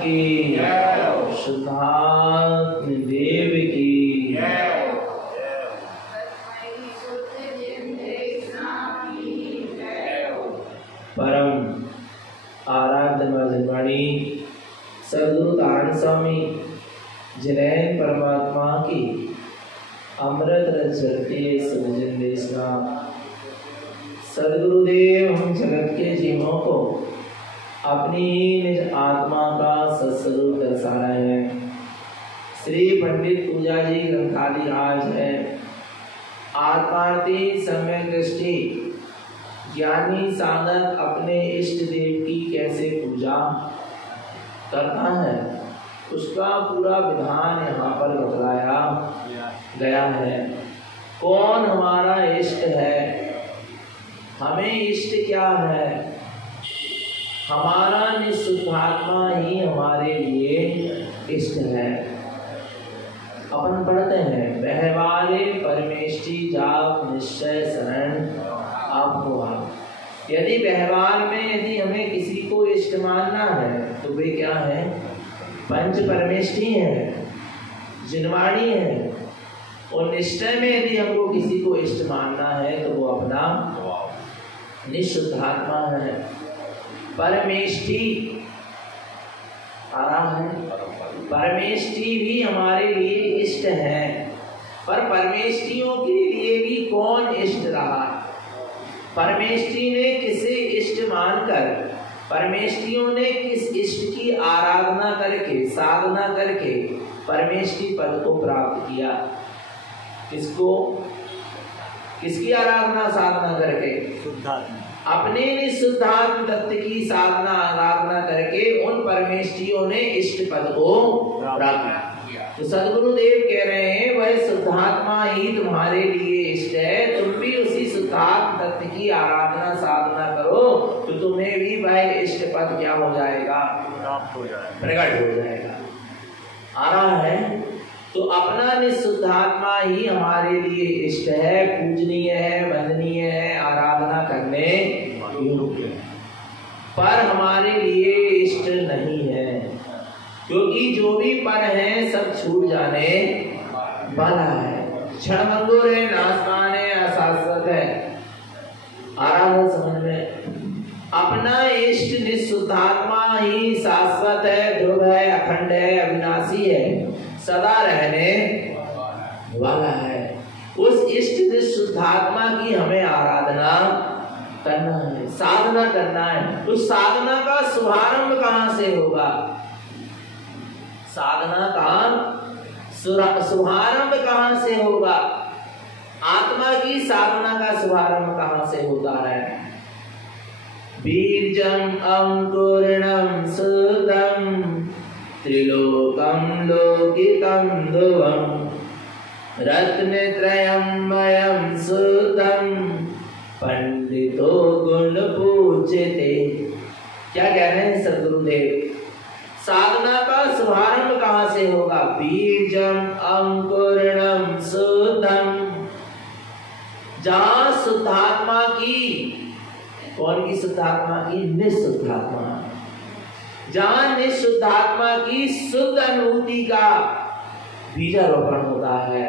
की शुद्धात्म देव की परम आराध्य भजनवाणी सद्गुरु नारायण स्वामी जिनैन परमात्मा की अमृत रस झलके सज्जन देशना सद्गुरुदेव हम जगत के जीवों को अपनी निज आत्मा का सत्स्वरूप दर्शा रहे हैं। श्री पंडित पूजा जी ग्रंथालय आज है आत्मार्थी सम्यक दृष्टि ज्ञानी साधक अपने इष्ट देव की कैसे पूजा करता है उसका पूरा विधान यहाँ पर बतलाया गया है। कौन हमारा इष्ट है, हमें इष्ट क्या है, हमारा निःशुद्धात्मा ही हमारे लिए इष्ट है। अपन पढ़ते हैं व्यवहारे परमेष्टि जाप निश्चय शरण आपको आप। यदि व्यवहार में यदि हमें किसी को इष्ट मानना है तो वे क्या है, पंच परमेष्टि है, जिनवाणी है। और निश्चय में यदि हमको किसी को इष्ट मानना है तो वो अपना निःशुद्धात्मा है। परमेष्टि आ रहा है, परमेष्टि भी हमारे लिए इष्ट है। पर परमेष्टियों के लिए भी कौन इष्ट रहा, परमेष्टि ने किसे इष्ट मानकर, परमेष्टियों ने किस इष्ट की आराधना करके साधना करके परमेष्टि पद को प्राप्त किया। किसको, किसकी आराधना साधना करके, अपने निःशुद्धात्म तत्व की साधना आराधना करके उन परमेष्टियों ने इष्ट पद को प्राप्त किया। तो सद्गुरुदेव कह रहे हैं वह शुद्धात्मा ही तुम्हारे लिए इष्ट है, तुम भी उसी शुद्धात्म तत्व की आराधना साधना करो तो तुम्हें भी वह इष्ट पद क्या हो जाएगा, प्रकट हो जाएगा। आ रहा है तो अपना निःशुद्धात्मा ही हमारे लिए इष्ट है, पूजनीय है, वंदनीय है, आराधना करने योग्य है। पर हमारे लिए इष्ट नहीं है क्योंकि जो भी पर है सब छूट जाने वाला है, क्षणभंगुर है, नाशवान है, अशाश्वत है। आराधना समझ में, अपना इष्ट निःशुद्धात्मा ही शाश्वत है, ध्रुव है, अखंड है, अविनाशी है, सदा रहने वाला है। उस इष्ट निःशुद्धात्मा की हमें आराधना करना है, साधना करना है। उस साधना का शुभारंभ कहाँ से होगा, साधना का शुभारंभ कहाँ से होगा, आत्मा की साधना का शुभारंभ कहाँ से होता है। बीजम अंकुरणम सुदम त्रिलोकम लोकितम ध्रुवम रत्नत्रयमयं सुदम पंडितो गुण पूज्यते। क्या कह रहे हैं सद्गुरुदेव, साधना का शुभारंभ कहाँ से होगा, बीजम अंकुरणम सुदम, जहां शुद्धात्मा की, कौन की शुद्धात्मा की, निःशुद्धात्मा, जहां निःशुद्धात्मा की शुद्ध अनुभूति का बीजारोपण होता है,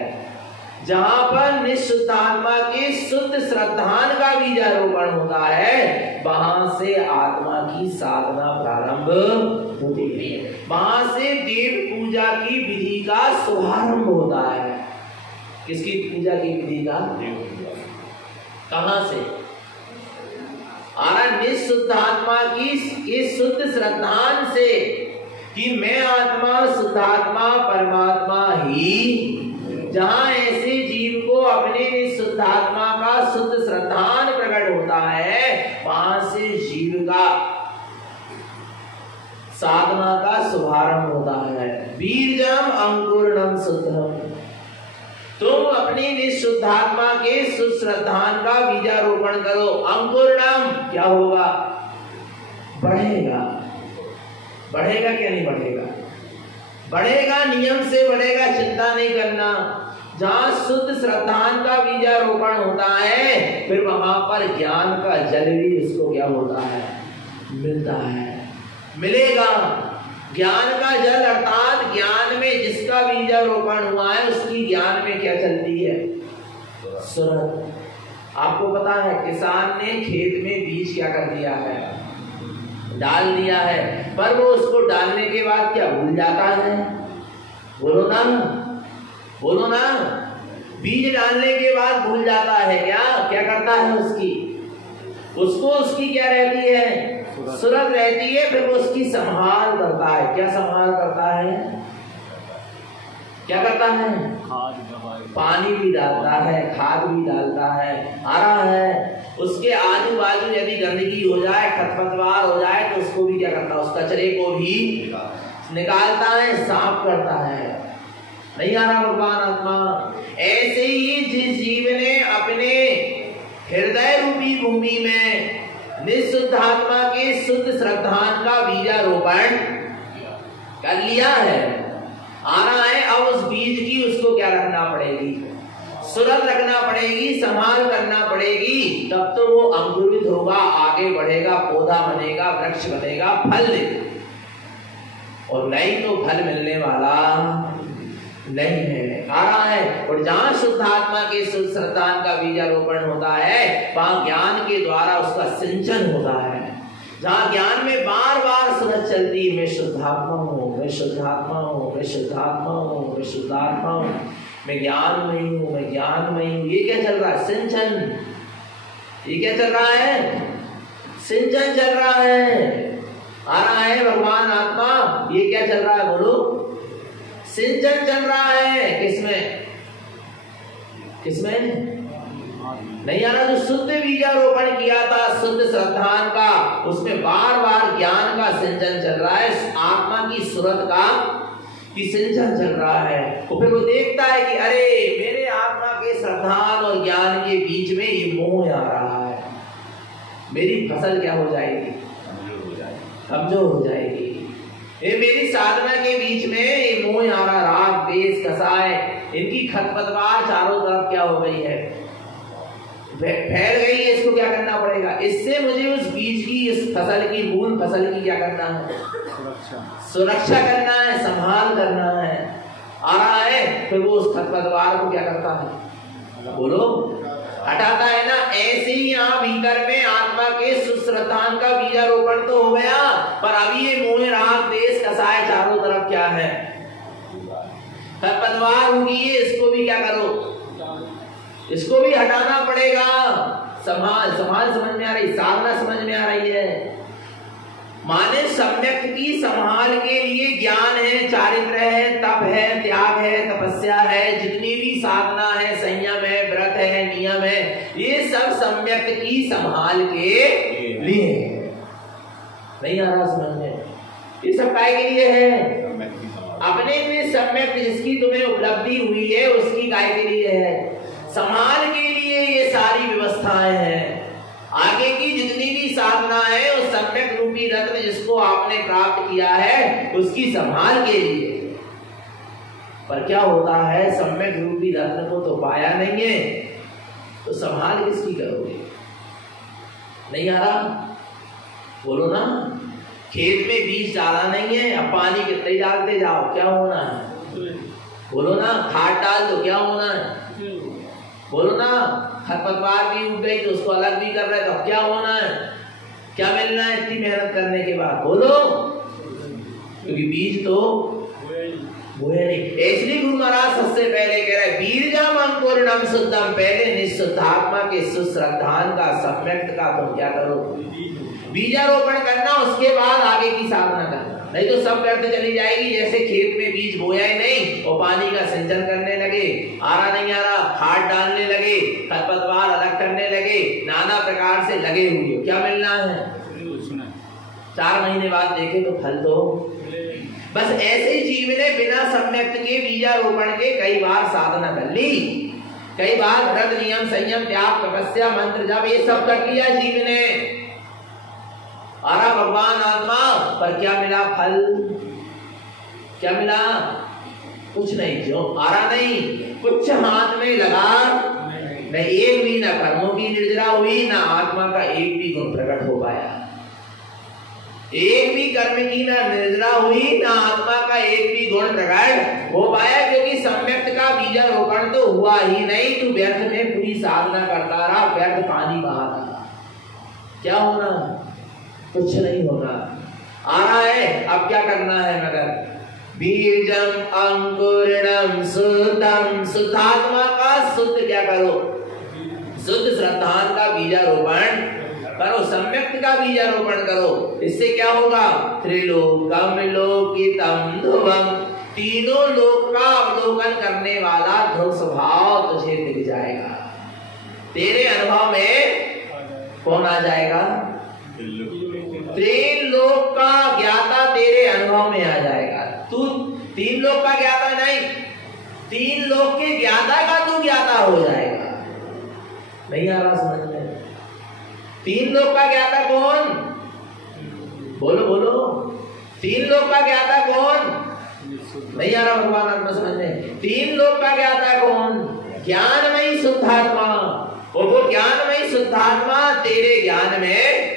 जहां पर निःशुद्धात्मा के शुद्ध श्रद्धान का बीजारोपण होता है, वहां से आत्मा की साधना प्रारंभ होती है, वहां से देव पूजा की विधि का शुभारंभ होता है। किसकी पूजा की विधि का, कहां से, निःशुद्धात्मा की इस शुद्ध श्रद्धान से कि मैं आत्मा शुद्धात्मा परमात्मा ही, जहां ऐसे जीव को अपने निःशुद्धात्मा का शुद्ध श्रद्धान प्रकट होता है, वहां से जीव का साधना का शुभारंभ होता है। बीजम अंकुरणम शुद्धम, तुम अपनी निःशुद्धात्मा के सुश्रद्धान का बीजारोपण करो। अंकुरणम क्या होगा, बढ़ेगा, बढ़ेगा क्या नहीं बढ़ेगा, बढ़ेगा, नियम से बढ़ेगा, चिंता नहीं करना। जहां शुद्ध श्रद्धान का बीजारोपण होता है फिर वहां पर ज्ञान का जल भी इसको क्या होता है, मिलता है, मिलेगा। ज्ञान का जल अर्थात ज्ञान में जिसका बीजारोपण हुआ है उसकी ज्ञान में क्या चलती है? सुरत। आपको पता है किसान ने खेत में बीज क्या कर दिया है? डाल दिया है, पर वो उसको डालने के बाद क्या भूल जाता है? बोलो ना, बोलो ना। बीज डालने के बाद भूल जाता है क्या? क्या करता है उसको उसकी क्या रहती है? सुरत रहती है। फिर वो उसकी संभाल करता है। क्या संभाल करता है? क्या करता है? पानी भी डालता है, खाद भी डालता है। आ रहा है उसके आजू बाजू यदि गंदगी हो जाए, खरपतवार हो जाए तो उसको भी क्या करता है? उस कचरे को भी निकालता है, साफ करता है। नहीं आ रहा भगवान आत्मा? ऐसे ही जिस जीव ने अपने हृदय रूपी भूमि में निःशुद्ध आत्मा के शुद्ध श्रद्धान का बीजारोपण कर लिया है, आना है, अब उस बीज की उसको क्या रखना पड़ेगी? सुरत रखना पड़ेगी, संभाल करना पड़ेगी। तब तो वो अंकुरित होगा, आगे बढ़ेगा, पौधा बनेगा, वृक्ष बनेगा, फल देगा। और नहीं तो फल मिलने वाला नहीं है। आ रहा है। और जहां शुद्ध आत्मा के शुद्ध श्रद्धान का बीजारोपण होता है वहां ज्ञान के द्वारा उसका सिंचन होता है। जहां ज्ञान में बार बार सुरत चलती है, मैं शुद्धात्मा हूँ, मैं शुद्धात्मा हूँ, मैं शुद्धात्मा हूँ, मैं शुद्धात्मा हूँ, मैं ज्ञानमयी हूँ, मैं ज्ञानमयी हूँ। ये क्या चल रहा है? सिंचन। ये क्या चल रहा है? सिंचन चल रहा है। आ रहा है भगवान आत्मा। ये क्या चल रहा है? बोलो। सिंचन चल रहा है। किसमें? किसमें? नहीं आ रहा? जो शुद्ध बीजारोपण किया था शुद्ध श्रद्धान का, उसमें बार बार ज्ञान का सिंचन चल रहा है, आत्मा की सुरत का की सिंचन चल रहा है। तो फिर वो देखता है कि अरे मेरे आत्मा के श्रद्धान और ज्ञान के बीच में ये मोह आ रहा है, मेरी फसल क्या हो जाएगी? कमजोर हो जाएगी। ये मेरी साधना के बीच में ये मोह आ रहा, राग द्वेष कसाय, इनकी खरपतवार चारों तरफ क्या हो गई है? फैल गई है। इसको क्या करना पड़ेगा? इससे मुझे उस बीज की, इस फसल की, मूल फसल की क्या करना है? सुरक्षा करना है, संभाल करना है। आ रहा है। फिर वो उस खरपतवार को क्या करता है? बोलो। हटाता है ना। ऐसे ही यहाँ भीतर में आत्मा के सुश्रद्धान का बीजारोपण तो हो गया, पर अभी ये मोह राग द्वेष कसाय चारों तरफ क्या है? खरपतवार होगी। इसको भी क्या करो? इसको भी हटाना पड़ेगा। संभाल समझ में आ रही? साधना समझ में आ रही है? माने सम्यक की संभाल के लिए ज्ञान है, चारित्र है, तप है, त्याग है, तपस्या है, जितनी भी साधना है, संयम है, व्रत है, नियम है, ये सब सम्यक की संभाल के लिए। नहीं आ रहा समझ में? ये सब काय के लिए है? अपने में सम्यक जिसकी तुम्हें उपलब्धि हुई है उसकी काय के लिए है? संभाल के लिए ये सारी व्यवस्थाएं हैं। आगे की जितनी भी साधना है उस सम्यक रूपी रत्न जिसको आपने प्राप्त किया है उसकी संभाल के लिए। पर क्या होता है? सम्यक रूपी रत्न को तो पाया नहीं है, तो संभाल किसकी करोगे? नहीं आ रहा? बोलो ना। खेत में बीज डाला नहीं है, अब पानी कितने डालते जाओ, क्या होना है? बोलो ना। खाद डाल दो, क्या होना है? बोलो ना। खरपतवार भी उग गई तो उसको अलग भी कर रहे तो क्या होना है? क्या मिलना है इतनी मेहनत करने के बाद? बोलो। क्योंकि बीज तो बोए नहीं। इसलिए गुरु महाराज सबसे पहले कह रहे बीजम अंकुरणम शुद्धम, पहले निःशुद्धात्मा के सुश्रद्धान का सम्यक्त का तुम क्या करो? बीजारोपण करना, उसके बाद आगे की साधना करना। नहीं तो सब व्यर्थ चली जाएगी। जैसे खेत में बीज बोया ही नहीं और पानी का सिंचन करने लगे, आ रहा नहीं आ रहा, खाद डालने लगे, खरपतवार अलग करने लगे, नाना प्रकार से लगे हुए, क्या मिलना है? 4 महीने बाद देखे तो फल तो। बस ऐसे जीव ने बिना सम्यक्त के बीजारोपण के कई बार साधना कर ली, कई बार व्रत नियम संयम त्याग तपस्या मंत्र जब ये सब कर लिया जीव ने। आरा भगवान आत्मा, पर क्या मिला? फल क्या मिला? कुछ नहीं। जो आरा नहीं, कुछ हाथ में लगा न, एक भी न कर्मों की निर्जरा हुई, न आत्मा का एक भी गुण प्रकट हो पाया। एक भी कर्म की ना निर्जरा हुई, ना आत्मा का एक भी गुण प्रकट हो पाया, क्योंकि सम्यक्त का बीजारोपण तो हुआ ही नहीं। तू व्यर्थ में पूरी साधना करता रहा, व्यर्थ पानी बहाता रहा। क्या होना? कुछ नहीं होना। आ रहा है, अब क्या करना है? मगर बीजम अंकुरणम शुद्धम, शुद्धात्मा का शुद्ध क्या करो? शुद्ध श्रद्धान का बीजारोपण करो, सम्यक्त का बीजारोपण करो। इससे क्या होगा? त्रिलोकम लोकितम ध्रुवम, तीनों लोक का अवलोकन करने वाला ध्रुव स्वभाव तुझे दिख जाएगा। तेरे अनुभव में कौन आ जाएगा? त्रिलोक का ज्ञाता तेरे अनुभव में आ जाएगा। तू तीन लोक का ज्ञाता नहीं, तीन लोक के ज्ञाता का तू ज्ञाता हो जाएगा। नहीं आ रहा समझ में? तीन लोक का ज्ञाता कौन? बोलो बोलो, तीन लोक का ज्ञाता कौन? नहीं आ रहा भगवान आत्मा समझ में? तीन लोक का ज्ञाता कौन? ज्ञानमयी शुद्धात्मा। और वो ज्ञानमयी शुद्धात्मा तेरे ज्ञान में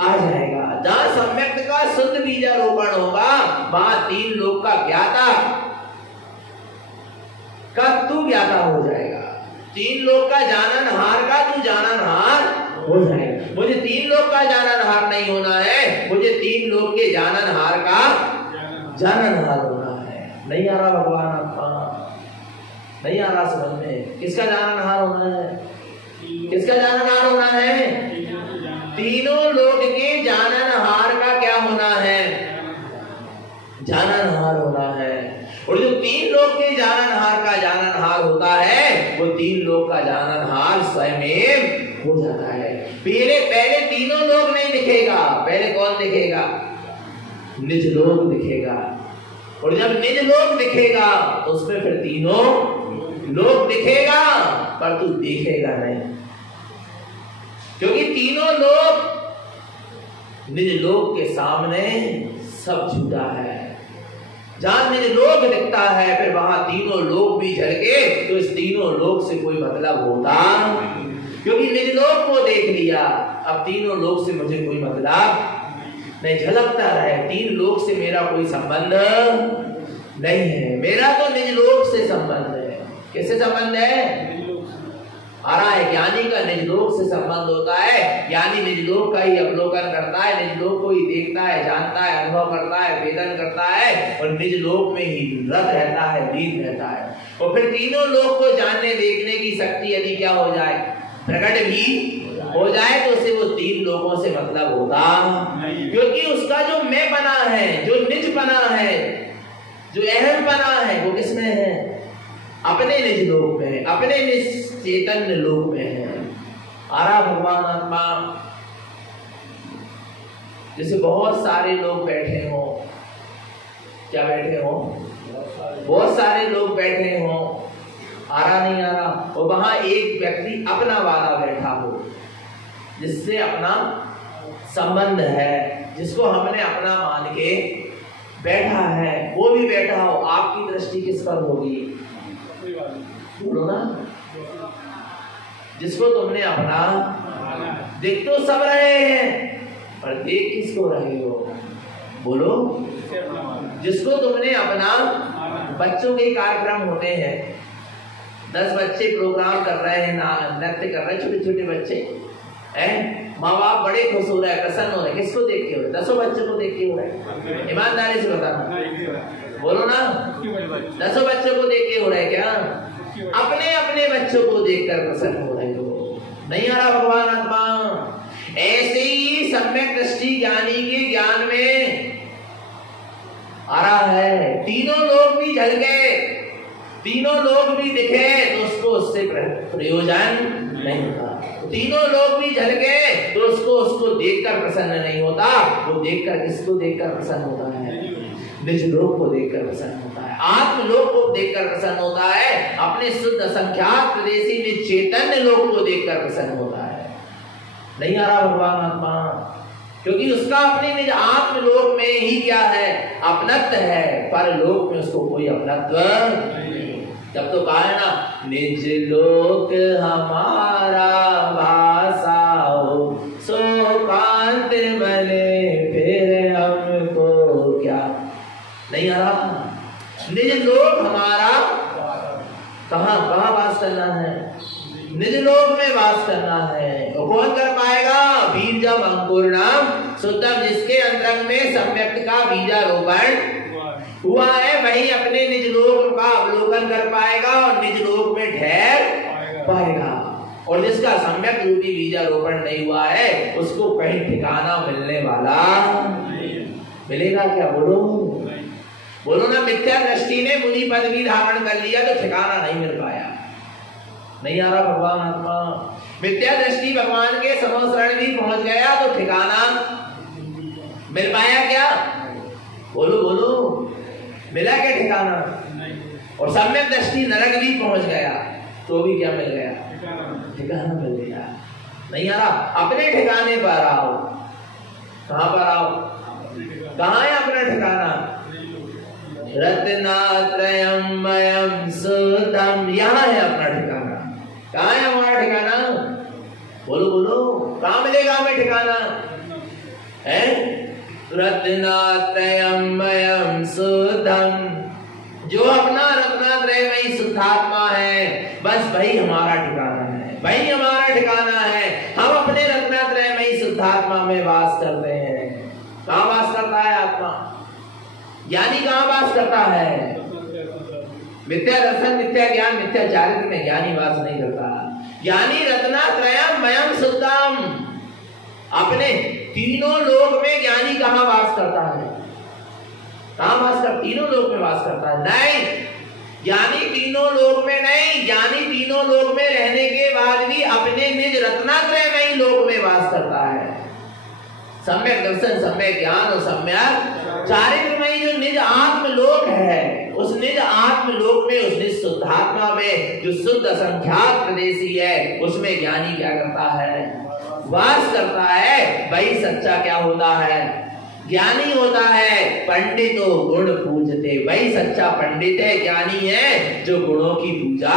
आ जाएगा। जहां सम्यक्त का शुद्ध बीजारोपण होगा, वहां तीन लोक का ज्ञाता का तू ज्ञाता हो जाएगा। तीन लोक का जाननहार का तू जाननहार हो जाएगा। मुझे तीन लोक का जाननहार नहीं होना है, मुझे तीन लोक के जाननहार का जाननहार होना है। नहीं आ रहा भगवान आत्मा? नहीं आ रहा समझ में? किसका जाननहार होना है? किसका जाननहार होना है? तीनों लोक के जाननहार का क्या होना है? जाननहार होना है। और जो तीन लोक के जाननहार का जाननहार होता है, वो तीन लोक का जाननहार स्वयं हो जाता है। पहले तीनों लोक नहीं दिखेगा, पहले कौन दिखेगा? निज लोक दिखेगा। और जब निज लोक दिखेगा तो उसमें फिर तीनों लोक दिखेगा, पर तू देखेगा नहीं, क्योंकि तीनों लोक निज लोक के सामने सब झूठा है। जहां निज लोक दिखता है, फिर वहां तीनों लोक भी झलके तो इस तीनों लोक से कोई मतलब होता, क्योंकि निज लोक को देख लिया, अब तीनों लोक से मुझे कोई मतलब नहीं। झलकता रहे, तीन लोक से मेरा कोई संबंध नहीं है, मेरा तो निज लोक से संबंध है। किससे संबंध है? आ रहा है, ज्ञानी का निज लोक से संबंध होता है। ज्ञानी निज लोक का ही अवलोकन करता है, निज लोक को ही देखता है, जानता है, अनुभव करता है, वेदन करता है, और निज लोक में ही रत रहता है, लीन रहता है। और फिर तीनों लोक को जानने देखने की शक्ति यदि क्या हो जाए, प्रकट भी हो जाए, तो उसे वो तीन लोगों से मतलब होता, क्योंकि उसका जो मैं बना है, जो निज बना है, जो अहम बना है, वो किसमें है? अपने निज लोक में है, अपने निज चैतन्य लोक में है। आ रहा भगवान आत्मा? जैसे बहुत सारे लोग बैठे हो, क्या बैठे हो? बहुत सारे लोग बैठे हो, आ रहा नहीं आ रहा? और वहां एक व्यक्ति अपना वाला बैठा हो, जिससे अपना संबंध है, जिसको हमने अपना मान के बैठा है, वो भी बैठा हो, आपकी दृष्टि किस पर होगी? बोलो ना। जिसको तुमने अपना देख तो सब रहे हैं, पर देख किसको रहे हो? बोलो। जिसको तुमने अपना, बच्चों के कार्यक्रम होते हैं, 10 बच्चे प्रोग्राम कर रहे हैं, नृत्य कर रहे हैं, छोटे छोटे बच्चे हैं, माँ बाप बड़े खुश हो रहे हैं, प्रसन्न हो रहे हैं। किसको देख के हो रहे? 10 बच्चों को देख के हो रहे हैं। ईमानदारी से बताना, बोलो ना। 10 बच्चों को देख के हो रहे हैं क्या? अपने अपने बच्चों को देखकर प्रसन्न हो रहे हो। नहीं आ रहा भगवान आत्मा? ऐसे ही सम्यक दृष्टि ज्ञानी के ज्ञान में आ रहा है। तीनों लोग भी झल गए, तीनों लोग भी दिखे, तो उसको उससे प्रयोजन नहीं होता। तीनों लोग भी झल गए तो उसको देखकर प्रसन्न नहीं होता। वो देखकर, किसको देखकर प्रसन्न होता है? निज लोक को देखकर प्रसन्न होता है, आत्म लोक को देखकर प्रसन्न होता है, अपने शुद्ध असंख्यात प्रदेशी निज चैतन्य लोक को देखकर प्रसन्न होता है। नहीं आ रहा भगवान आत्मा? क्योंकि उसका अपने निज आत्म लोक में ही क्या है? अपनत्व है, पर लोक में उसको कोई अपनत्व नहीं। जब तो कहा है ना, निज लोक हमारा भाषा हो, सो कांत बने फिर नहीं आ रहा। निज लोक हमारा कहाँ कहाँ वास करना है? निज लोक में वास करना है। और कौन कर पाएगा? बीजम अंकुरणाम शुद्धम, जिसके अंतरंग में सम्यक्त का बीजारोपण हुआ है, वही अपने निज लोक का अवलोकन कर पाएगा और निज लोक में ठहर पाएगा। और जिसका सम्यक रूपी बीजारोपण नहीं हुआ है, उसको कहीं ठिकाना मिलने वाला मिलेगा क्या? बोलो बोलो ना। मिथ्या दृष्टि ने मुनि पदवी धारण कर लिया तो ठिकाना नहीं मिल पाया। नहीं आ रहा भगवान आत्मा। मिथ्या दृष्टि भगवान के समोसरण भी पहुंच गया तो ठिकाना मिल पाया क्या? बोलो बोलो, मिला क्या ठिकाना? और सम्यक दृष्टि नरक भी पहुंच गया तो भी क्या मिल गया? ठिकाना मिल गया। नहीं आ रहा। अपने ठिकाने पर आओ। कहां पर आओ? कहां है अपना ठिकाना? रत्नात्रयमयं सुतम, यहाँ है अपना ठिकाना। कहाँ है हमारा ठिकाना? बोलो बोलो, कहाँ मिलेगा हमें ठिकाना? है रत्नात्रयमयं सुतम, जो अपना रत्नात्रयमयी शुद्धात्मा है, बस वही हमारा ठिकाना है, वही हमारा ठिकाना है। हम अपने रत्नात्रयमयी शुद्धात्मा में वास करते हैं। कहाँ वास करता है आत्मा? ज्ञानी कहाँ वास करता है? मिथ्या दर्शन, मिथ्या ज्ञान, मिथ्या चारित्र में ज्ञानी वास नहीं करता। ज्ञानी रत्नात्रयमयं शुद्धम, अपने तीनों लोक में ज्ञानी कहाँ वास करता है? कहाँ वास करता? तीनों लोक में वास करता है। नहीं, ज्ञानी तीनों लोक में नहीं, ज्ञानी तीनों लोक में रहने के बाद भी अपने निज रत्नात्रयमयी लोक में वास करता है। सम्यक दर्शन, सम्यक ज्ञान और सम्यक चारित्रमयी जो निज आत्मलोक है, उस निज आत्मलोक में, उस निज शुद्धात्मा में जो शुद्ध असंख्यात प्रदेशी है, उसमें ज्ञानी क्या करता है? वास करता है। वही सच्चा क्या होता है? ज्ञानी होता है। पंडितो गुण पूजते, वही सच्चा पंडित है, ज्ञानी है, जो गुणों की पूजा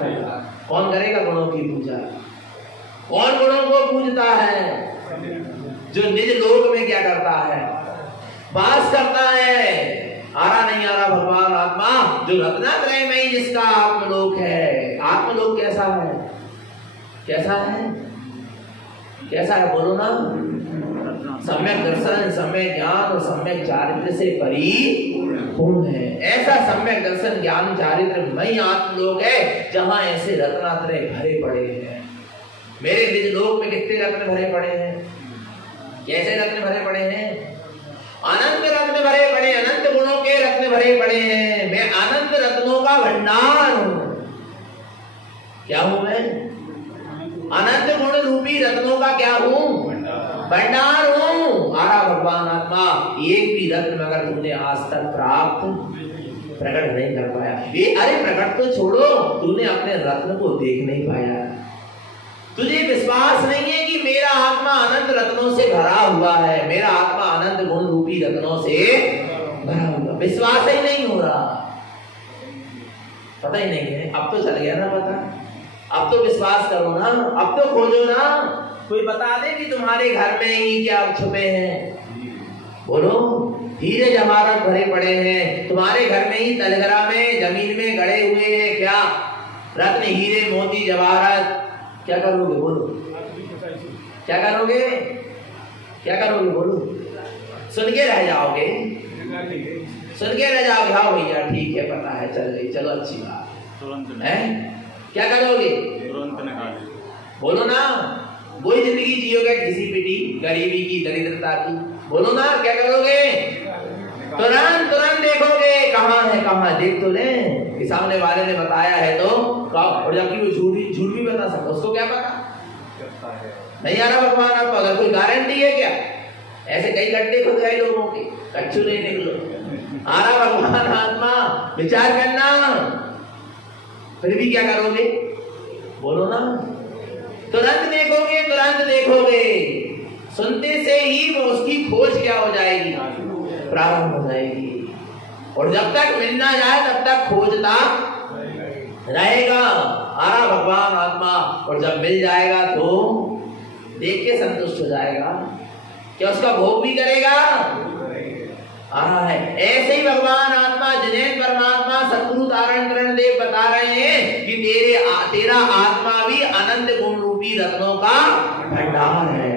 करता है। कौन करेगा गुणों की पूजा? कौन गुणों को पूजता है? जो निज लोक में क्या करता है? वास करता है। आ रहा नहीं आ रहा भगवान आत्मा? जो रत्नात्रयमयी जिसका आत्मलोक है। आत्मलोक कैसा है? कैसा है? कैसा है? बोलो ना। सम्यक दर्शन, सम्यक ज्ञान और सम्यक चारित्र से परिपूर्ण है। ऐसा सम्यक दर्शन, ज्ञान, चारित्र मई आत्मलोक है, जहां ऐसे रत्नात्रय भरे पड़े हैं। मेरे निज लोक में कितने रत्न भरे पड़े हैं? कैसे रत्न भरे पड़े हैं? अनंत रत्न भरे पड़े, अनंत गुणों के रत्न भरे पड़े हैं। मैं अनंत रत्नों का भंडार हूं। क्या हूं मैं? अनंत गुण रूपी रत्नों का क्या हूं? भंडार हूं। आरा भगवान आत्मा, एक भी रत्न अगर तुमने आज तक प्राप्त प्रकट नहीं कर पाया, ये अरे प्रकट तो छोड़ो, तूने अपने रत्न को देख नहीं पाया। तुझे विश्वास नहीं है कि मेरा आत्मा अनंत रत्नों से भरा हुआ है, मेरा आत्मा अनंत गुण रूपी रत्नों से भरा हुआ। विश्वास ही नहीं हो रहा। पता ही नहीं है। अब तो चल गया ना पता। अब तो विश्वास करो ना, अब तो खोजो ना। कोई बता दे कि तुम्हारे घर में ही क्या छुपे हैं। बोलो, हीरे जवाहरात भरे पड़े हैं तुम्हारे घर में ही, तलगरा में, जमीन में गड़े हुए हैं क्या रत्न, हीरे, मोती, जवाहरात। क्या करोगे? बोलो, क्या करोगे? क्या करोगे? बोलो। सुन के रह जाओगे, सुन के रह जाओगे। हाँ भैया ठीक है, पता है, चल गई, चलो अच्छी बात है। क्या करोगे? तुरंत निकाल। बोलो ना। वही जिंदगी जियोगे, घिसी पिटी, गरीबी की, दरिद्रता की। बोलो ना, क्या करोगे? तुरंत तुरंत देखोगे कहाँ है, कहाँ देख तो ले कि सामने वाले ने बताया है तो, और जबकि वो झूठ भी बता सकता, उसको क्या पता? नहीं आ रहा भगवान आपको? अगर कोई गारंटी है क्या? ऐसे कई गड्ढे खुद गए लोगों के, कच्चू नहीं निकलो। आ रहा भगवान आत्मा, विचार करना। फिर भी क्या करोगे? बोलो ना। तुरंत देखोगे, तुरंत देखोगे। सुनते से ही वो उसकी खोज क्या हो जाएगी? प्रारंभ हो जाएगी। और जब तक मिल ना जाए तब तक खोजता रहेगा। आ रहा भगवान आत्मा। और जब मिल जाएगा तो देख के संतुष्ट हो जाएगा। क्या उसका भोग भी करेगा? आ रहा है। ऐसे ही भगवान आत्मा जिनेन्द्र परमात्मा सतगुरु तारण तरण देव बता रहे हैं कि तेरा आत्मा भी अनंत गुण रूपी रत्नों का भंडार है।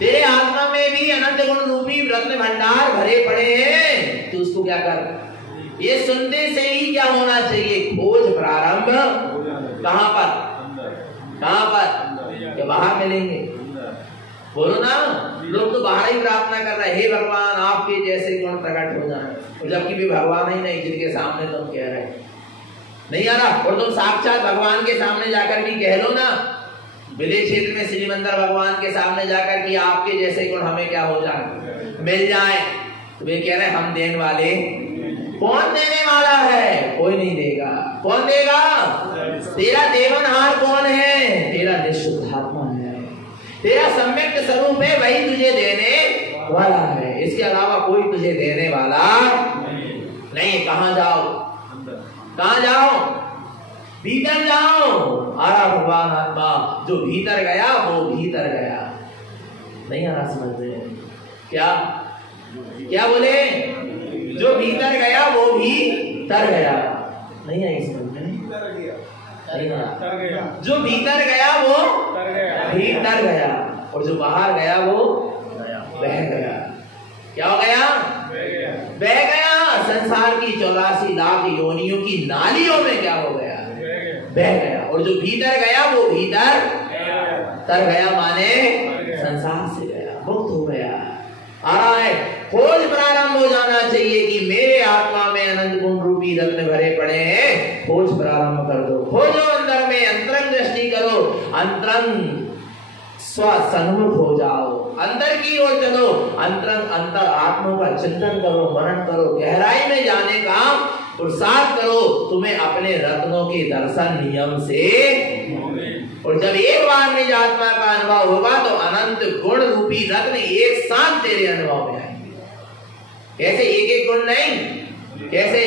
तेरे आत्मा में भी अनंत गुण रूपी रत्न भंडार भरे पड़े हैं। तो उसको क्या कर, ये सुनते से ही क्या होना चाहिए, खोज प्रारंभ। कहां पर, कहां पर, क्या बाहर मिलेंगे? बोलो ना, लोग तो बाहर ही प्रार्थना कर रहे हैं, हे भगवान आपके जैसे गुण प्रकट हो जाए, जबकि भी भगवान ही नहीं जिनके सामने तुम कह रहे नहीं आ रहा। और तुम साक्षात भगवान के सामने जाकर भी कह लो ना, विदेश क्षेत्र में श्रीमंदिर भगवान के सामने जाकर कि आपके जैसे गुण हमें क्या हो जाए, मिल जाए। तो वे कह रहे हैं हम देने वाले, कौन देने वाला है? कोई नहीं देगा। कौन देगा? तेरा देवनहार कौन है? तेरा निःशुद्धात्मा है, तेरा सम्यक स्वरूप है, वही तुझे देने वाला है। इसके अलावा कोई तुझे देने वाला नहीं। कहां जाओ, कहां जाओ? भीतर जाओ। आरा भगवान आत्मा जो भीतर गया वो भीतर गया। नहीं आ रहा समझ में? क्या क्या बोले? जो भीतर गया वो भी तर गया। नहीं आई समझ में? जो भीतर गया वो भीतर गया, और जो बाहर गया वो बह गया। क्या हो गया? बह गया। संसार की 84 लाख योनियों की नालियों में क्या हो गया? बह गया। और जो भीतर गया वो भीतर तर गया, माने संसार से गया, मुक्त हो गया। आ रहा है, खोज प्रारंभ हो जाना चाहिए कि मेरे आत्मा में अनंत गुण रूपी रत्न भरे पड़े हैं। खोज प्रारंभ कर दो, खोजो अंदर में, अंतरंग दृष्टि करो, अंतरंग स्वसन्मुख हो जाओ, अंदर की ओर चलो, अंतर आत्मा का चिंतन करो, मनन करो, गहराई में जाने का पुरुषार्थ करो। तुम्हें अपने रत्नों के दर्शन नियम से, और जब एक बार निज आत्मा का अनुभव होगा तो अनंत गुण रूपी रत्न एक साथ तेरे अनुभव में आएंगे। कैसे? एक एक गुण नहीं, कैसे?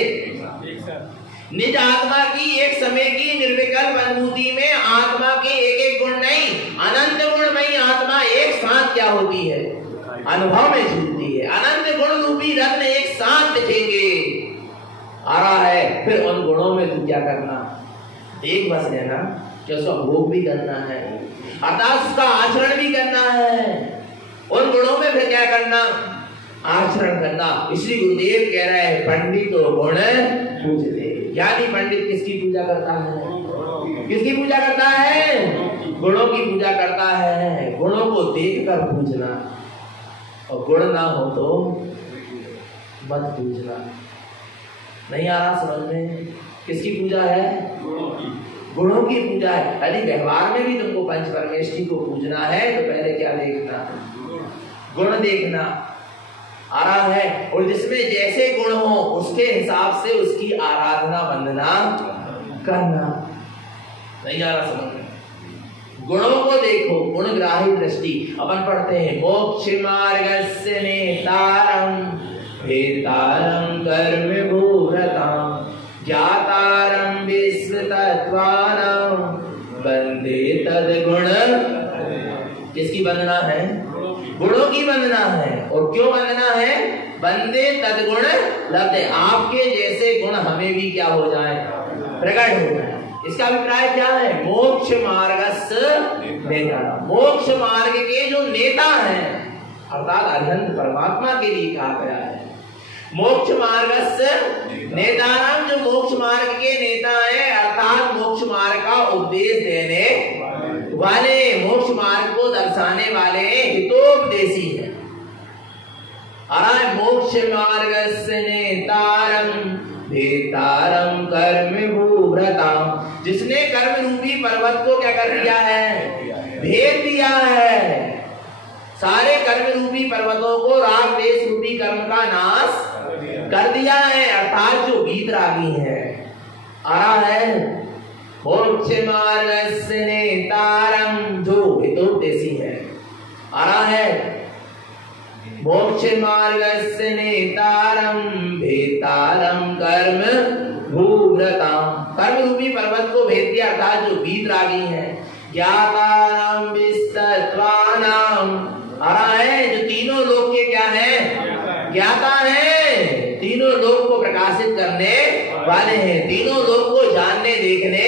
निज आत्मा की एक समय की निर्विकल्प अनुभूति में आत्मा के एक एक गुण नहीं, अनंत गुणमयी आत्मा एक साथ क्या होती है? अनुभव में झूलती है। अनंत गुण रूपी रत्न एक साथ दिखेंगे। आ रहा है, फिर उन गुणों में तू क्या करना? एक बस लेना कि उसका भोग भी करना है, अर्थात उसका आचरण भी करना है। उन गुणों में फिर क्या करना? आचरण करना। इसलिए गुरुदेव कह रहे हैं पंडित तो गुण पूजते। यानी पंडित किसकी पूजा करता है? किसकी पूजा करता है? गुणों की पूजा करता है। गुणों को देखकर पूजना, और गुण ना हो तो मत पूजना। नहीं आ रहा समझ में? किसकी पूजा है? गुणों की पूजा है। यदि व्यवहार में भी तुमको पंच परमेष्ठी को पूजना है तो पहले क्या देखना? गुण देखना। आ रहा है, और जिसमें जैसे गुण हो उसके हिसाब से उसकी आराधना वंदना करना। नहीं आ रहा समझ में? गुणों को देखो, गुणग्राही दृष्टि। अपन पढ़ते हैं मोक्ष मार्गस्य नेतारं भेतारं कर्म भूरतां ज्ञातारं विश्वतत्त्वानां वंदे तद्गुण। किसकी वंदना है? गुणों की वंदना है। और क्यों वंदना है? वंदे तद्गुण लब्धे। आपके जैसे गुण हमें भी क्या हो जाए? प्रकट हो जाए। इसका अभिप्राय क्या है? मोक्ष मार्गस्य नेता। मोक्ष मार्ग के जो नेता हैं, अर्थात अरिहंत परमात्मा के लिए कहा गया है मोक्ष मार्गस्य नेताराम। जो मोक्ष मार्ग के नेता हैं, अर्थात मोक्ष मार्ग का उपदेश देने वाले, मोक्ष मार्ग को दर्शाने वाले हितोपदेशी है। मोक्ष मार्गस्य नेतारं भेतारं कर्म भूभृतां। जिसने कर्म रूपी पर्वत को क्या कर दिया है? भेद दिया है। सारे कर्म रूपी पर्वतों को राग देश रूपी कर्म का नाश कर दिया है, अर्थात जो वीतरागी है। आ रहा है मोक्ष मार्गस्य नेतारं, जो हितोपदेशी है। आ रहा है मोक्ष मार्गस्य नेतारं भेतारं कर्म भूभृतां। कर्म रूपी पर्वत को भेद दिया, अर्थात जो वीतरागी है। ज्ञातारं विश्वतत्त्वानां। आ रहा है जो तीनों लोक के क्या है? ज्ञाता है। को प्रकाशित करने वाले हैं, तीनों लोक को जानने देखने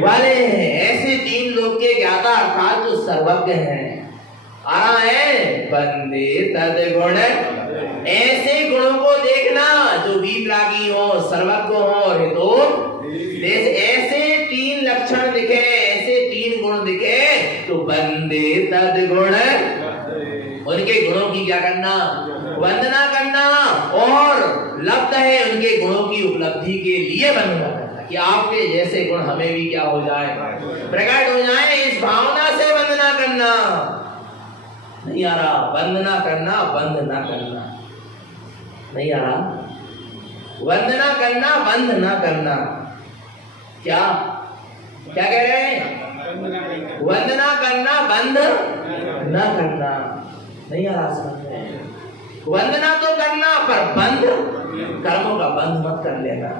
वाले हैं। ऐसे तीन लोक के ज्ञाता अर्थात जो सर्वज्ञ हैं। आ रहा है बंदे तद्गुण, ऐसे गुणों को देखना जो वीतरागी हो, सर्वज्ञ हो और हितो। ऐसे तीन लक्षण दिखे, ऐसे तीन गुण दिखे तो बंदे तद्गुण, उनके गुणों की क्या करना, वंदना करना, और लब्ध है उनके गुणों की उपलब्धि के लिए वंदना करना कि आपके जैसे गुण हमें भी क्या हो जाए, प्रकट हो जाए। इस भावना से वंदना करना। नहीं आ रहा, वंदना करना, बंद ना करना। नहीं आ रहा, वंदना करना, बंद ना करना। क्या क्या कह रहे हैं? वंदना करना, बंद ना करना। नहीं आ रहा समझ में? वंदना तो करना पर बंद, कर्मों का बंद मत कर लेना।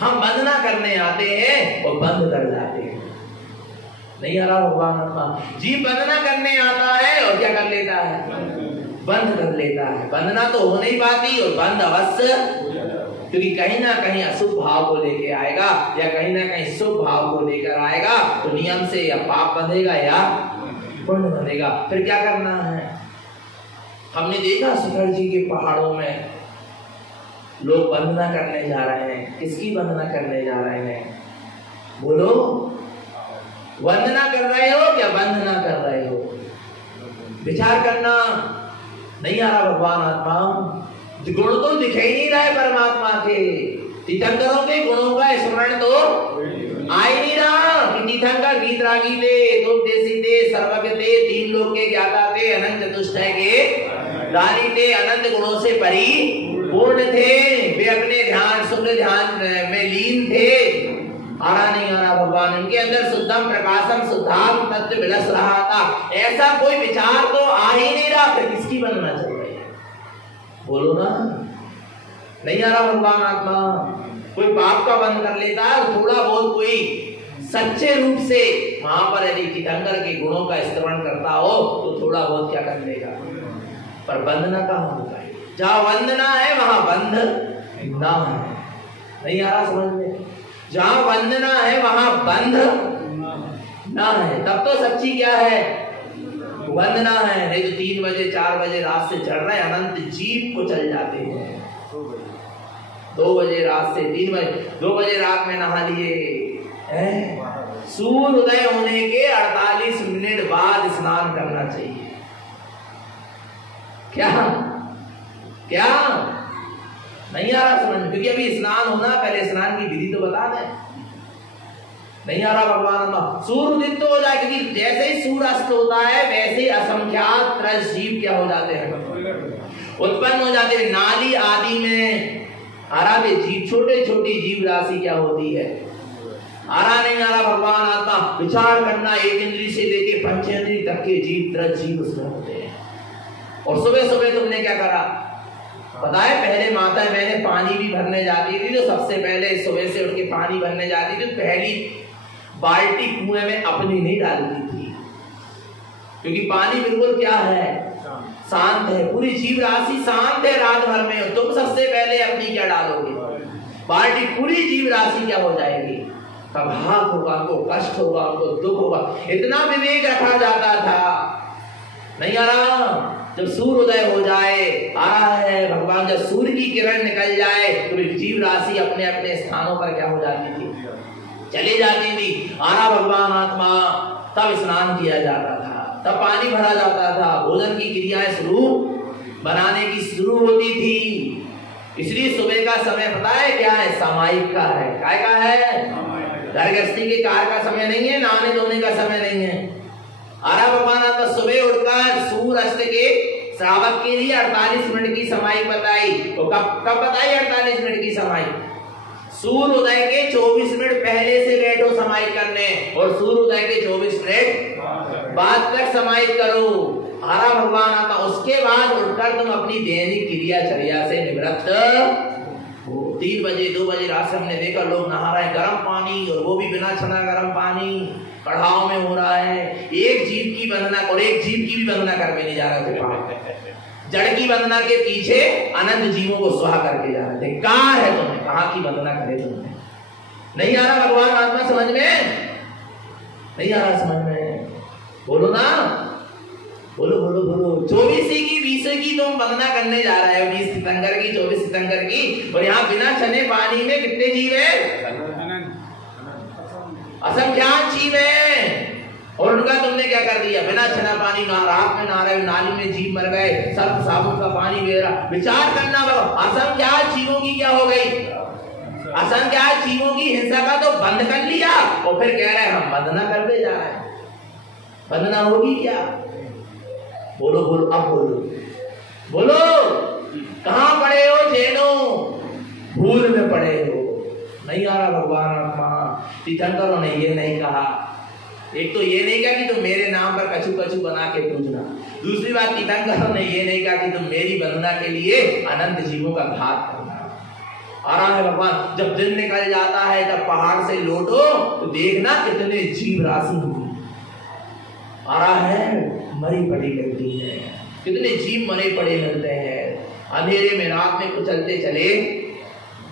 हम वंदना करने आते हैं और बंद कर जाते हैं। नहीं आ रहा भगवान आत्मा जी, वंदना करने आता है और क्या कर लेता है, बंद कर लेता है। वंदना तो हो नहीं पाती और बंद अवश्य, क्योंकि कहीं ना कहीं अशुभ भाव को लेके आएगा या कहीं ना कहीं शुभ भाव को लेकर आएगा, तो नियम से या पाप बंधेगा या पुण्य बंधेगा। फिर क्या करना है? हमने देखा शिखर जी के पहाड़ों में लोग वंदना करने जा रहे हैं। किसकी वंदना करने जा रहे हैं? बोलो, वंदना कर रहे हो क्या वंदना कर रहे हो? विचार करना। नहीं आ रहा भगवान आत्मा, गुण तो दिखे ही नहीं रहे परमात्मा के। तीर्थंकरों के गुणों का स्मरण तो आ ही नहीं रहा कि तीर्थंकर वीतरागी थे, तुपदेशी थे, सर्वज्ञ थे, तीन लोक के ज्ञाता थे, अनंत चतुष्टय के दानी थे, अनंत गुणों से परिपूर्ण थे, वे अपने ध्यान शुद्ध ध्यान में लीन थे। आ रहा नहीं आ रहा भगवान, उनके अंदर शुद्धम प्रकाशम शुद्धात्म तत्व विलस रहा था। ऐसा कोई विचार तो आ ही नहीं रहा, फिर किसकी वंदना चल रही है? बोलो ना। नहीं आ रहा भगवान आत्मा। कोई पाप का बंद कर लेता है, थोड़ा बहुत कोई सच्चे रूप से वहां पर यदि तीर्थंकर के गुणों का स्मरण करता हो तो थोड़ा बहुत क्या कर लेगा, पर वंदना कहाँ होगा? जहाँ वंदना है वहां बंध ना है। नहीं आ रहा समझ में? जहाँ वंदना है वहां बंध ना है, तब तो सच्ची क्या है, वंदना है। नहीं तो 3 बजे 4 बजे रात से चढ़ रहे अनंत जीव को चल जाते हैं। 2 बजे रात से 3 बजे, 2 बजे रात में नहा लिए, सूर्य उदय होने के 48 मिनट बाद स्नान करना चाहिए। क्या क्या नहीं आ रहा समझ? क्योंकि अभी स्नान होना, पहले स्नान की विधि तो बता दें। नहीं आ रहा भगवान, सूर्य उदित तो हो जाए, क्योंकि जैसे ही सूर्य अस्त होता है वैसे असंख्यात त्रस जीव क्या हो जाते हैं, उत्पन्न हो जाते हैं। नाली आदि में आरा में जीव, छोटे छोटी जीव राशि क्या होती है, आरा नहीं आ रहा भगवान आत्मा। विचार करना, एक इंद्री से लेके पंचेंद्री तक के जीव त्रस जीव उसमें होते हैं। और सुबह सुबह तुमने क्या करा पता है? पहले माता बहने पानी भी भरने जाती थी, तो सबसे पहले सुबह से उठ के पानी भरने जाती थी, पहली बाल्टी कुएं में अपनी नहीं डालती थी, क्योंकि पानी बिल्कुल क्या है, शांत है। पूरी जीव राशि शांत है रात भर में, तुम सबसे पहले अपनी क्या डालोगे, बाल्टी। पूरी जीव राशि क्या हो जाएगी, प्रभाव होगा, उनको कष्ट होगा, उनको दुख होगा। इतना विवेक रखा जाता था। नहीं आ रहा? जब सूर्य उदय हो जाए, आ रहा है भगवान, जब सूर्य की किरण निकल जाए तो जीव राशि अपने अपने स्थानों पर क्या हो जाती थी, चली जाती थी। आ रहा भगवान आत्मा, तब स्नान किया जाता था, तब पानी भरा जाता था, भोजन की क्रियाएं शुरू बनाने की शुरू होती थी। इसलिए सुबह का समय पता है क्या है, सामायिक का है। काय का है? घर गृहस्थी के कार्य का समय नहीं है, नहाने धोने का समय नहीं है। आरा भगवान आता सुबह उठकर सूर्य अस्त के श्रावक के लिए 48 मिनट की समाई बताई। तो कब बताई 48 मिनट की समाई? सूर्य उदय के 24 मिनट पहले से बैठो समाई करने, और सूर्य उदय के 24 मिनट बाद तक समाई करो। आरा भगवान आता, उसके बाद उठकर तुम अपनी दैनिक क्रियाचर्या से निवृत्त हो। 3 बजे 2 बजे रात से हमने देखा लोग नहा रहे हैं, गर्म पानी, और वो भी बिना छना गर्म पानी कढ़ाओ में हो रहा है। एक जीव की वंदना और एक जीव की भी वंदना कर में नहीं जा रहा थे। जड़ की वंदना के पीछे अनंत जीवों को स्वाहा करके जा रहे थे। धिक्कार है तुम्हें, कहां की वंदना करे तुमने? नहीं आ रहा भगवान आत्मा समझ में? नहीं आ रहा समझ में? बोलो ना, बोलो बोलो बोलो। 24 की 20 की तुम वंदना करने जा रहे हो, 20 सितंबर की, 24 सितंबर की, और यहाँ बिना छने पानी में कितने जीव है? असंख्यात जीव है। और उनका तुमने क्या कर दिया? बिना छना पानी रात में नहा रहे, नाली में जीव मर गए, सर्फ साबुन का पानी बेरा। विचार करना, असंख्यात जीवों की क्या हो गई? असंख्यात जीवों की हिंसा का तो बंद कर लिया, और फिर कह रहे हैं हम वंदना करते जा रहे हैं। वंदना होगी क्या? बोलो बोलो, अब बोलो बोलो। कहां पड़े हो जैनो? भूल में पड़े हो। नहीं आ रहा भगवान आत्मा। तीर्थंकरों ने ये नहीं कहा, एक तो ये नहीं कहा कि तुम मेरे नाम पर कछु कछु बना के पूजना, दूसरी बात तीर्थंकरों ने ये नहीं कहा कि तुम मेरी वंदना के लिए अनंत जीवों का घात करना। आ रहा है भगवान, जब दिन निकल जाता है जब पहाड़ से लौटो तो देखना कितने जीव राशि होगी। आ रहा है, मरी पड़ी मिलती है, कितने जीव मरे पड़े मिलते हैं। अंधेरे में रात में कुचलते चले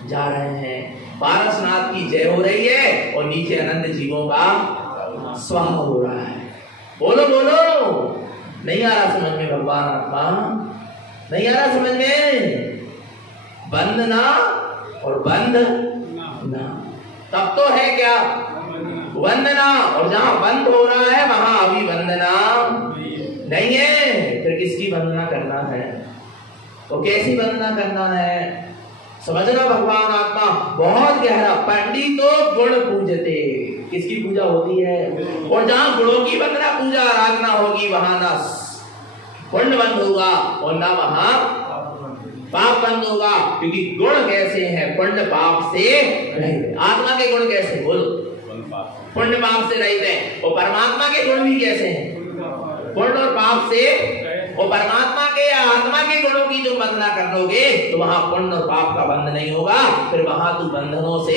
जा रहे हैं। पारसनाथ की जय हो रही है और नीचे अनंत जीवों का स्वाहा हो रहा है। बोलो बोलो। नहीं आ रहा समझ में भगवान आत्मा? नहीं आ रहा समझ में? वंदना और बंद ना, तब तो है क्या? वंदना। और जहां बंद हो रहा है वहां अभी वंदना नहीं है। फिर किसकी वंदना करना है? तो कैसी वंदना करना है? समझना भगवान आत्मा बहुत गहरा। पंडितों गुण पूजते, किसकी पूजा होती है? और जहां गुणों की वंदना पूजा आराधना होगी वहां ना पुण्य बंद होगा और ना वहां पाप बंद होगा। क्योंकि गुण कैसे हैं? पुण्य पाप से रहित। आत्मा के गुण कैसे? बोलो। पुण्य पाप से रहित है। और परमात्मा के गुण भी कैसे हैं? पुण्य और पाप से। और परमात्मा के या आत्मा के गुणों की जो वंदना कर लोगे तो वहां पुण्य और पाप का बंध नहीं होगा, फिर वहां तू बंधनों से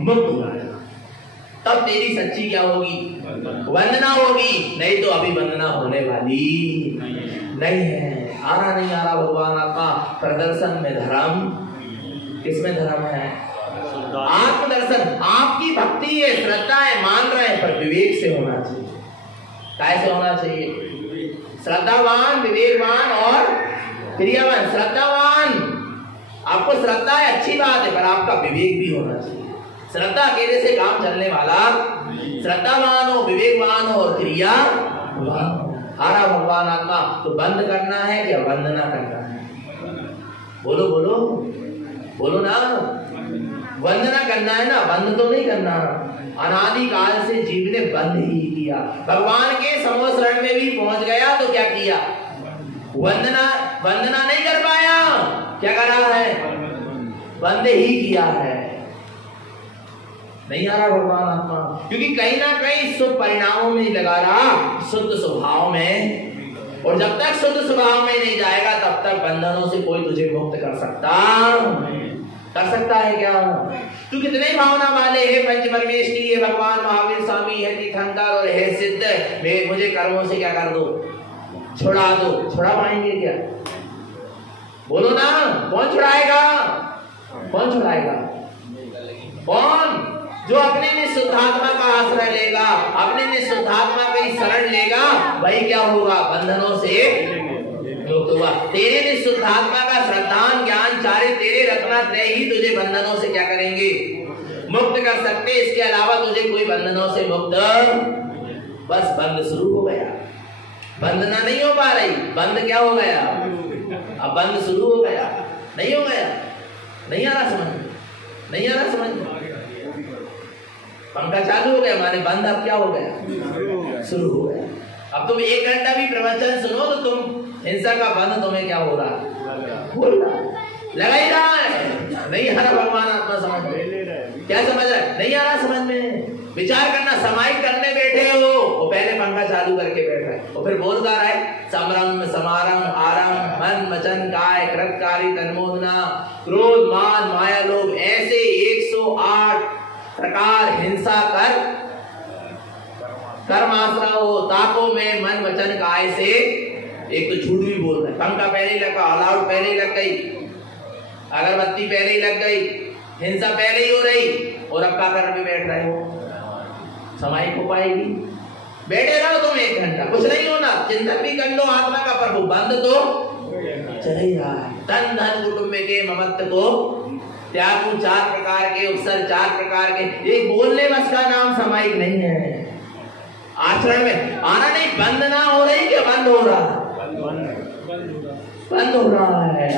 मुक्त हो जाएगा। तब तेरी सच्ची क्या होगी? वंदना होगी। नहीं तो अभी वंदना होने वाली नहीं है। आ रहा नहीं आ रहा भगवान आत्मा? प्रदर्शन में धर्म, किसमें धर्म है? आत्मदर्शन। आपकी भक्ति है, श्रद्धा है, मान रहे हैं, पर विवेक से होना चाहिए। कैसे होना चाहिए? श्रद्धावान, विवेकवान और क्रियावान। श्रद्धावान, आपको श्रद्धा है, अच्छी बात है, पर आपका विवेक भी होना चाहिए। श्रद्धा अकेले से काम चलने वाला, श्रद्धावान हो, विवेकवान हो और क्रियावान। हारा भगवान आत्मा। तो बंद करना है क्या वंदना करना है? बोलो बोलो बोलो ना। वंदना करना है ना, बंद तो नहीं करना। अनादि काल से जीव ने बंद ही किया। भगवान के समोसरण में भी पहुंच गया तो क्या किया? वंदना नहीं कर पाया। क्या कर रहा है? बंद ही किया है। नहीं आ रहा भगवान आत्मा? क्योंकि कहीं ना कहीं शुभ परिणामों में लगा रहा, शुद्ध स्वभाव में। और जब तक शुद्ध स्वभाव में नहीं जाएगा तब तक बंधनों से कोई तुझे मुक्त कर सकता है क्या? तू कितने भावना वाले है? पंच परमेष्ठी है, भगवान महावीर स्वामी है, तीर्थंकर और है सिद्ध। मुझे कर्मों से क्या कर दो? छुड़ा दो। छुड़ा पाएंगे क्या? बोलो ना। कौन छुड़ाएगा? कौन छुड़ाएगा? कौन? जो अपने निःशुद्धात्मा का आश्रय लेगा, अपने निःशुद्धात्मा का ही शरण लेगा, वही क्या होगा? बंधनों से मुक्त हुआ। तेरे निःशुद्धात्मा का श्रद्धान ज्ञान चारे तेरे रत्नात्रय ही तुझे बंधनों से क्या करेंगे? मुक्त कर सकते। इसके अलावा तुझे कोई बंधनों से मुक्त, बस बंद शुरू हो गया। बंधना नहीं हो पा रही, बंद क्या हो गया? अब बंद शुरू हो गया। नहीं हो गया? नहीं आ रहा समझ में? नहीं आ रहा समझ में? पंखा चालू हो गया माने बंद अब क्या हो गया? शुरू हो गया। अब तुम 1 घंटा भी प्रवचन सुनो तो तुम हिंसा का बंद तुम्हें क्या हो रहा? लगा ही रहा है। नहीं आ रहा भगवान आत्मा समझ में? क्या समझ रहा है? नहीं आ रहा समझ में? विचार करना। समाहित करने बैठे हो, वो पहले पंखा चालू करके बैठ रहा है और फिर बोल रहा है समरम समारम आरम मन वचन काय कृतकारी तन्मोदना क्रोध मान माया लोभ, ऐसे 108 प्रकार हिंसा कर कर्माश्रय हो, ताको में मन वचन काय से एक तो झूठ भी बोल रहे, पंखा पहले ही लगा, अलाउड पहले ही लग गई, अगरबत्ती पहले ही लग गई, हिंसा पहले ही हो रही, और अब का करने पे बैठ रहे हो, समाई हो पाएगी? बैठे रहो तुम 1 घंटा, कुछ नहीं होना, चिंतन भी कर लो आत्मा का, पर वो बंद तो चल ही रहा है। तन धन कुटुंब के ममत्व को त्यागू, 4 प्रकार के उपसर, 4 प्रकार के, एक बोलने बस का नाम सामायिक नहीं है, आचरण में आना नहीं। बंद ना हो रही कि बंद हो रहा है? बंद हो रहा है।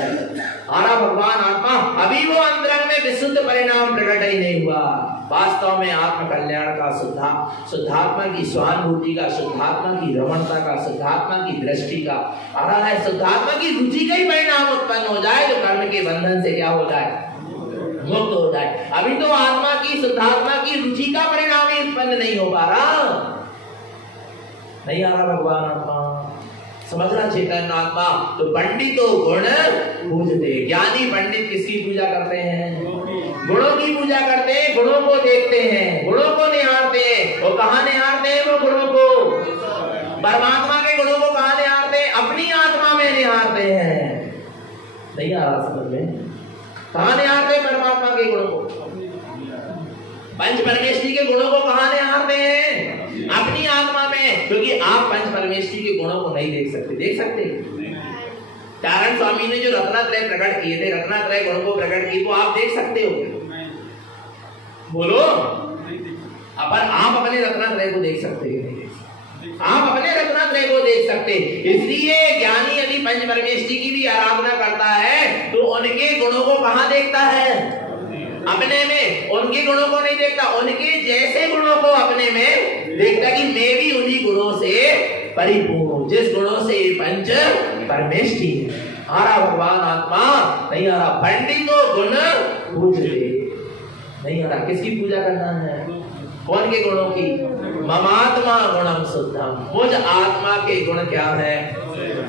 आना भगवान आत्मा, अभी वो अंतरंग में विशुद्ध परिणाम प्रकट ही नहीं हुआ। वास्तव में आत्म कल्याण का, शुद्धात्मा की स्वानुभूति का, शुद्धात्मा की रमणता का, शुद्धात्मा की दृष्टि का आ रहा है, शुद्धात्मा की रुचि का ही परिणाम उत्पन्न हो जाए, जो कर्म के बंधन से क्या हो जाए, मुक्त हो जाए। अभी तो आत्मा की, शुद्धात्मा की रुचि का परिणाम ही उत्पन्न नहीं हो पा रहा, नहीं आ रहा भगवान आत्मा। समझना चेतन आत्मा। तो पंडितों गुण पूजते, ज्ञानी पंडित किसकी पूजा करते हैं? गुणों की पूजा करते हैं, गुणों को देखते हैं, गुणों को निहारते हैं। वो कहाँ निहारते हैं? वो गुणों को, परमात्मा के गुणों को कहाँ निहारते हैं? अपनी आत्मा में निहारते हैं। नहीं आ रहा समझ में? कहाँ निहारते हैं परमात्मा के गुणों को? पंच परमेष्ठी के गुणों को कहाँ निहारते हैं? अपनी आत्मा में। क्योंकि आप पंच परमेष्ठी के गुणों को नहीं देख सकते। देख सकते? नारायण स्वामी ने जो रत्नात्रय प्रकट किए थे, रत्नात्रय गुणों को प्रकट किए, वो आप देख सकते हो? बोलो। अपन आप अपने रत्नात्रय को देख सकते हैं? आप अपने रत्नात्रय को देख सकते। इसलिए ज्ञानी यदि पंच परमेष्ठी की भी आराधना करता है तो उनके गुणों को कहाँ देखता है? अपने में। उनके गुणों को नहीं देखता, उनके जैसे गुणों को अपने में देखता कि मैं भी उन्हीं गुणों से परिपूर्ण हूं, जिस गुणों से ये पंच परमेष्ठी है। आ रहा भगवान आत्मा? नहीं आ रहा। पंडितों गुण पूजते, नहीं आ रहा। किसकी पूजा करना है? कौन के गुणों की? ममात्मा गुणम शुद्धम, मुझ आत्मा के गुण क्या है?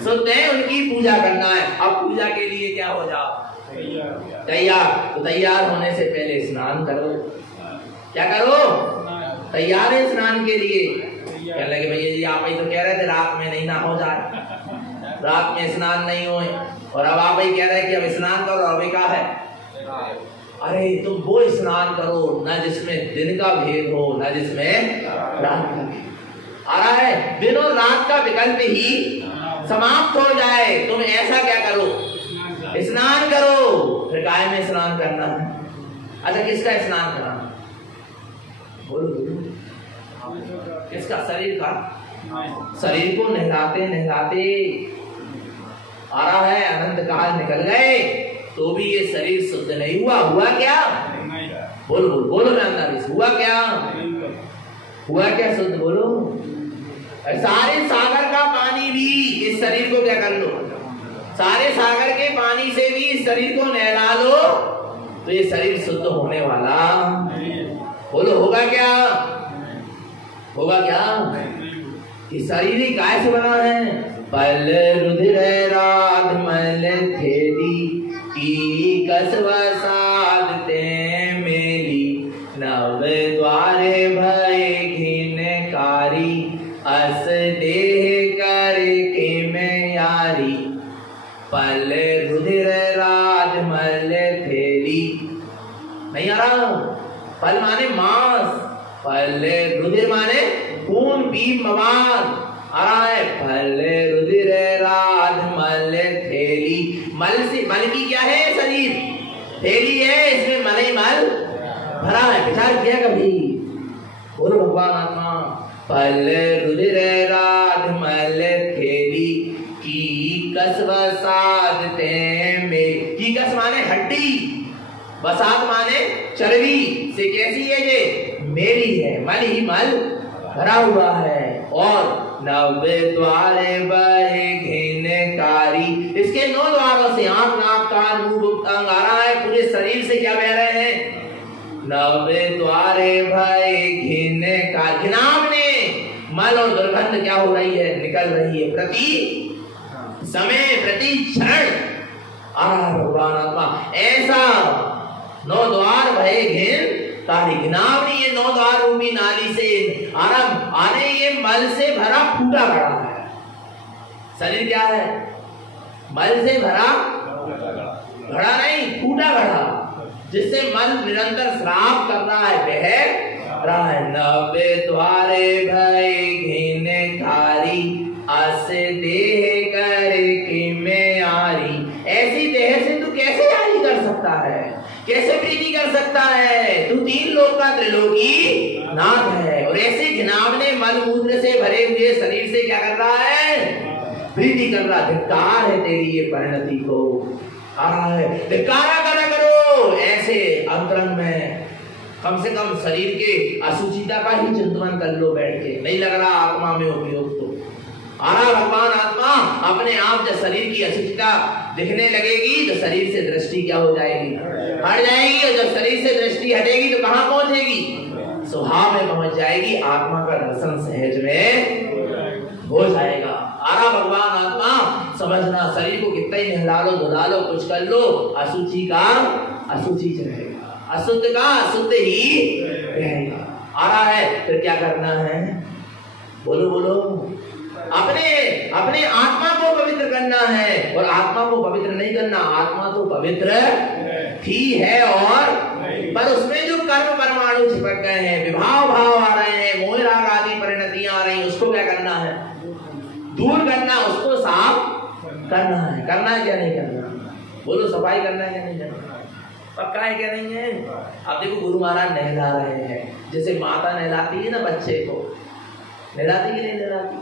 शुद्ध है, उनकी पूजा करना है। अब पूजा के लिए क्या हो जाओ? तैयार। तो तैयार होने से पहले स्नान करो। क्या करो? तैयार है स्नान के लिए। कहने लगे भैया जी आप ही तो कह रहे थे रात में नहीं ना हो जाए, रात में स्नान नहीं हो, और अब आप ही कह रहे हैं कि अब स्नान करो। अभी का है? अरे तुम वो स्नान करो न जिसमें दिन का भेद हो, न जिसमें रात का भेद। आ रहा है दिन और रात का विकल्प ही समाप्त हो जाए। तुम ऐसा क्या करो? स्नान करो। फिर गाय में स्नान करना है। अच्छा किसका स्नान कराना? बोलो बोलो। किसका? शरीर का। शरीर को नहलाते नहलाते आ रहा है अनंत काल निकल गए तो भी ये शरीर शुद्ध नहीं हुआ। हुआ क्या? बोलो बोलो बोलो जानदारी से। हुआ क्या? हुआ क्या शुद्ध? बोलो। सारे सागर का पानी भी इस शरीर को क्या कर लो? सारे सागर के पानी से भी इस शरीर को नहला लो तो ये शरीर शुद्ध होने वाला। बोलो होगा क्या? होगा क्या? ये शरीर ही काय से बना है? पल रुधिर राध मल थेली की कसव साधते मेली, नव द्वारे भय घिनकारी, अस देह करके मैं यारी। पल रुधिर राज मल थेली। नहीं आ रहा? पल माने मांस, पल रुधिर माने खून पीप मवाद। आ रहा है पल रुधिर राज मल थेली। मल से, मल की क्या है? शरीर थैली है, इसमें मल ही मल भरा है। विचार किया कभी? बोलो भगवान आत्मा। पल रुधिर राज मल थैली की कस वसादते में। की कस माने हड्डी, वसाद माने चर्बी से कैसी है? ये मेरी है। मल ही मल भरा हुआ है। और नवे द्वारे बहे घिनकारी, इसके 9 द्वारों से आंख नाक कान मुंह अंग आ रहा है। पूरे शरीर से क्या बह रहे हैं? नवे द्वारे भय घिनकारी। घिनावने मल और दुर्गंध क्या हो रही है? निकल रही है प्रति समय, प्रति क्षण। आ रहा है भगवान आत्मा। ऐसा 9 द्वार भय घिन तारी। घिनावनी ये 9 द्वार रूपी नाली से आरंभ आने ये मल से भरा फूटा पड़ा है। शरीर क्या है? मल से भरा घड़ा नहीं, फूटा घड़ा, जिससे मल निरंतर श्राप कर रहा है, बह रहा है। नब्बे द्वारे भय घिने खारी, अस देह कर की में आरी। ऐसी देह से तू कैसे यारी कर सकता है, कैसे प्रीति कर सकता है? तू तीन लोक का त्रिलोकी नाथ है, और ऐसे घिनावने मल मूत्र से भरे हुए शरीर से क्या कर रहा है? प्रीति कर रहा। धिक्कार है तेरी ये परिणति को, आ रहा है धिक्कारा करो। ऐसे अंतरंग में कम से कम शरीर के असुचिता का ही चिंतन कर लो बैठ के, नहीं लग रहा आत्मा में उपयोग तो। आ रहा भगवान आत्मा अपने आप जब शरीर की असुचिता दिखने लगेगी तो शरीर से दृष्टि क्या हो जाएगी? हट जाएगी। और जब शरीर से दृष्टि हटेगी तो कहाँ पहुंचेगी? स्वभाव में पहुंच जाएगी। आत्मा का दर्शन सहज में हो जाएगा। आरा भगवान आत्मा समझना, शरीर को कितना ही नहला लो धुला लो कुछ कर लो, अशुचि का अशुचि रहेगा, अशुद्ध का अशुद्ध ही रहेगा। आ रहा है फिर क्या करना है? बोलो बोलो। अपने आत्मा को पवित्र करना है, और आत्मा को पवित्र नहीं करना, आत्मा तो पवित्र थी है, और पर उसमें जो कर्म परमाणु चिपक गए हैं, विभाव भाव आ रहे हैं, मोह राग आदि परिणतियां आ रही, उसको क्या करना है? दूर करना, उसको साफ करना है। करना है क्या नहीं करना? बोलो, सफाई करना है क्या नहीं करना? पक्का है क्या नहीं है? अब देखो गुरु महाराज नहला रहे हैं, जैसे माता नहलाती है ना बच्चे को, नहलाती कि नहीं नहलाती?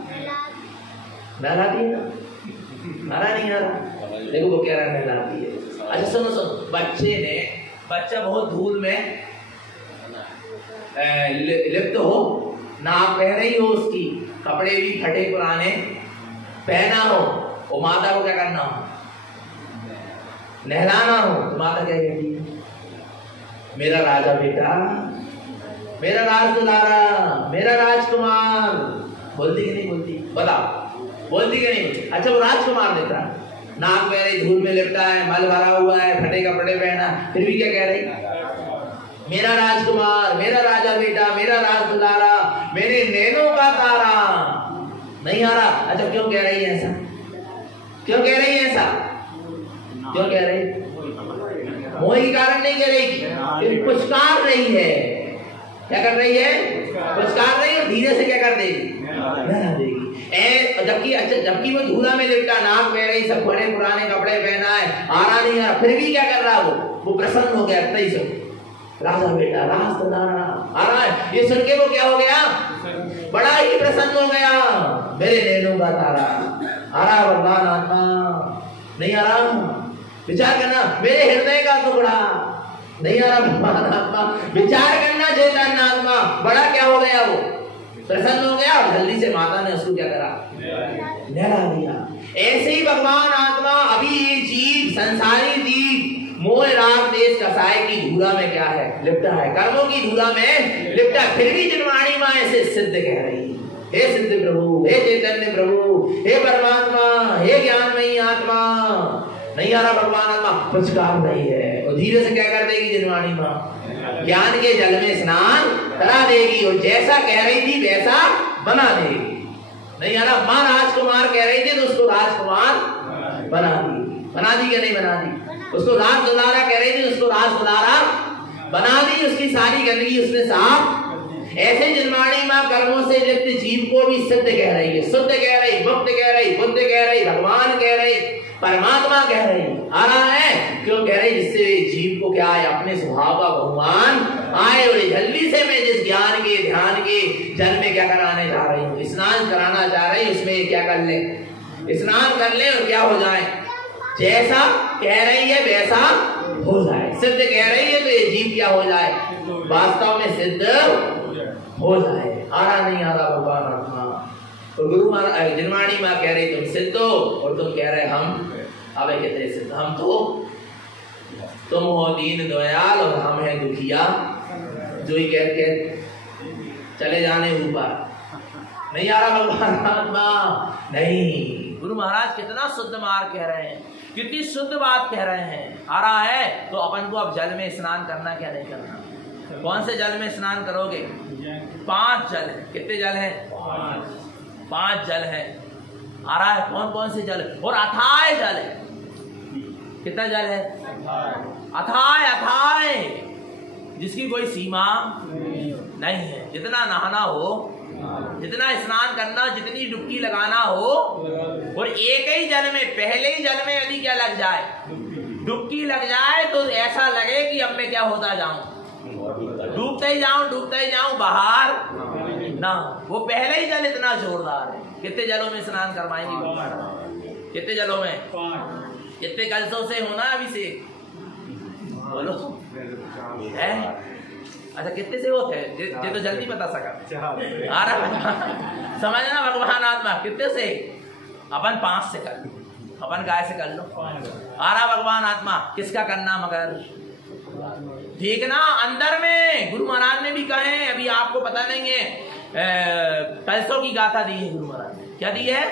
नहलाती है ना? आ रहा नहीं आ रहा? देखो वो कह रहा है नहलाती है। अच्छा सुनो सुनो, बच्चा बहुत धूल में लिप्त हो, नाक बह रही हो, उसकी कपड़े भी फटे पुराने पहना हो, वो माता को क्या करना हो? नहलाना हो। तो माता क्या कहती है? मेरा राजा बेटा, मेरा राज दुलारा, मेरा राजकुमार। बोलती कि नहीं बोलती? बताओ, बोलती कि नहीं? अच्छा वो राजकुमार देता, नाक बह रही, धूल में लिपटा है, मल भरा हुआ है, फटे कपड़े पहना, फिर भी क्या कह रही? मेरा राजकुमार, मेरा राजा बेटा, मेरा राज दुलारा, मेरे नैनों का तारा। नहीं आ रहा? अच्छा क्यों कह रही है ऐसा? क्यों कह रही है ऐसा? क्यों कह रही? मोह के कारण नहीं कह रही, पुचकार रही है। क्या कर रही है? पुचकार रही है, धीरे से क्या कर देगी? नहला देगी। जबकि वो धूला में लिपटा, नाक बह रही, सब बड़े पुराने कपड़े पहना है, आ रहा नहीं आ रहा, फिर भी क्या कर रहा? वो प्रसन्न हो गया, तई से राजा बेटा, राज दुलारा आ रहा है। ये सुन के वो क्या हो गया? बड़ा ही प्रसन्न हो गया। मेरे नैनों का तारा आ रहा, भगवान आत्मा नहीं आ रहा? विचार करना, मेरे हृदय का टुकड़ा नहीं आ रहा, भगवान आत्मा विचार करना, चेतन आत्मा बड़ा क्या हो गया? वो प्रसन्न हो गया, और जल्दी से माता ने उसको क्या करा? नहला दिया। ऐसे ही भगवान आत्मा अभी ये जीव, संसारी जीव, मोह राग देश कसाय की धूला में क्या है? लिपटा है, कर्मों की धूला में लिपटा। फिर भी जिनवाणी माँ ऐसे सिद्ध कह रही, हे सिद्ध प्रभु, हे चैतन्य प्रभु, हे परमात्मा, हे ज्ञानमयी आत्मा। नहीं आ रहा भगवान आत्मा, पुचकार रही है, और धीरे से क्या कर देगी जिनवाणी माँ? ज्ञान के जल में स्नान करा देगी, और जैसा कह रही थी वैसा बना देगी। नहीं आ रहा? माँ राजकुमार कह रही थी तो उसको राजकुमार बना दी। बना दी क्या नहीं बना दी? उसको राज दुलारा कह रही थी, उसको राज दुलारा बना दी। उसकी सारी गंदगी उसने साफ। ऐसे जिनवाणी माँ कर्मों से लिप्त जीव को भी सिद्ध कह रही है, शुद्ध कह रही, मुक्त कह रही, बुद्ध कह रही, भगवान कह रही, परमात्मा कह रही। आ रहा है? क्यों कह रही? जिससे जीव को क्या है? अपने स्वभाव का भगवान आए, और जल्दी से मैं जिस ज्ञान के ध्यान के जल में क्या कराने जा रही हूँ, स्नान कराना चाह रही, उसमें क्या कर ले? स्नान कर ले, और क्या हो जाए? जैसा कह रही है वैसा हो जाए। सिद्ध कह रही है तो ये जीव क्या हो जाए? वास्तव में सिद्ध हो जाए। आ रहा नहीं आ रहा भगवान आत्मा? और गुरु महाराज जिनवाणी माँ कह रही तुम सिद्ध हो, और तुम कह रहे हम अब कहते सिद्ध। हम तो तुम हो दीन दयाल, और हम हैं दुखिया, जो ही कह के चले जाने ऊपर। नहीं आ रहा भगवान आत्मा? नहीं। गुरु महाराज कितना शुद्ध मार्ग कह रहे हैं, कितनी शुद्ध बात कह रहे हैं। आ रहा है तो अपन को अब जल में स्नान करना क्या नहीं करना? कौन से जल में स्नान करोगे? 5 जल है। कितने जल है? 5 जल है। आ रहा है कौन कौन से जल, और अथाय जल है। कितना जल है? अथाय अथाय, जिसकी कोई सीमा नहीं है। जितना नहाना हो, जितना स्नान करना, जितनी डुबकी लगाना हो, और एक ही जल में, पहले ही जल में यदि क्या लग जाए, डुबकी लग जाए, तो ऐसा लगे कि अब मैं क्या होता जाऊं, डूबते ही जाऊं बाहर ना। वो पहले ही जल इतना जोरदार है। कितने जलों में स्नान करवाएंगे? कितने जलों में? कितने कलशों से होना अभिषेक? बोलो है? अच्छा कितने से होते हैं? ये तो जल्दी बता सका। आ रहा समझना भगवान आत्मा कितने से? अपन 5 से कर, अपन गाय से कर लो। आ रहा भगवान आत्मा किसका करना? मगर देखना अंदर में गुरु महाराज ने भी कहे, अभी आपको पता नहीं है, कलशों की गाथा दी है गुरु महाराज ने। क्या दी है?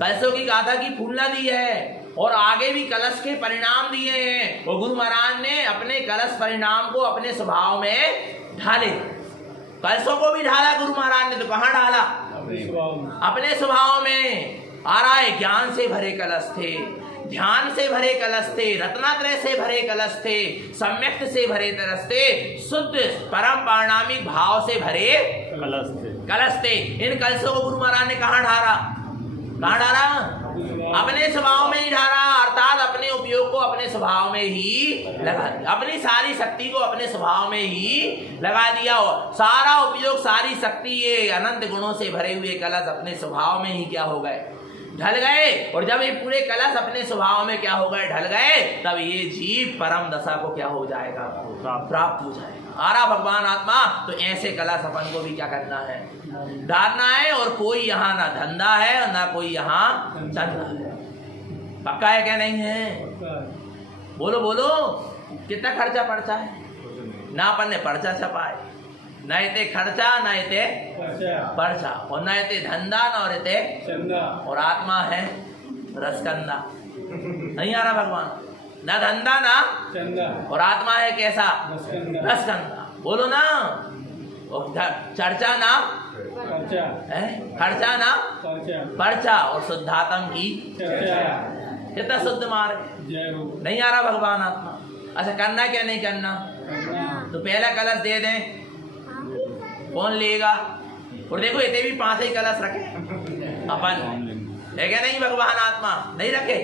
कलशों की गाथा की फूलना दी है, और आगे भी कलश के परिणाम दिए हैं। और गुरु महाराज ने अपने कलश परिणाम को अपने स्वभाव में ढाले। कलशों को भी ढाला गुरु महाराज ने, तो कहाँ डाला? अपने स्वभाव में। आ रहा है ज्ञान से भरे कलश थे, ध्यान से भरे कलश थे, रत्नात्रय से भरे कलश थे, सम्यक्त से भरे कलश थे, शुद्ध परम पारणामिक भाव से भरे कलश थे। इन कलशों को गुरु महाराज ने कहाँ ढाला? कहाँ ढाला? अपने स्वभाव में ही ढाला, अर्थात अपने उपयोग को अपने स्वभाव में ही लगा दिया। अपनी सारी शक्ति को अपने स्वभाव में ही लगा दिया। सारा उपयोग, सारी शक्ति, ये अनंत गुणों से भरे हुए कलश अपने स्वभाव में ही क्या हो गए? ढल गए। और जब ये पूरे कलश अपने स्वभाव में क्या हो गए? ढल गए। तब ये जीव परम दशा को क्या हो जाएगा? प्राप्त हो जाएगा। आ रहा भगवान आत्मा। तो ऐसे कलश अपन को भी क्या करना है? डालना है। और कोई यहाँ ना धंधा है और ना कोई यहाँ चंदा है। पक्का है क्या? नहीं है? बोलो बोलो, कितना खर्चा पड़ता है? ना अपन ने पर्चा छपाए, न इते खर्चा न इते पर्चा, और न इते धंधा न और इते चंदा। और आत्मा है रसकंदा। नहीं आ रहा भगवान? न धंधा ना चंदा, और आत्मा है कैसा? रसकंदा। बोलो ना। और चर्चा ना खर्चा ना पर्चा, और शुद्धात्म की कितना शुद्ध मार्ग। नहीं आ रहा भगवान आत्मा? अच्छा करना क्या नहीं करना? तो पहला कलश दे दें, कौन लेगा? और देखो इतने भी 5 ही कलश रखे अपन, है क्या नहीं? भगवान आत्मा नहीं रखे।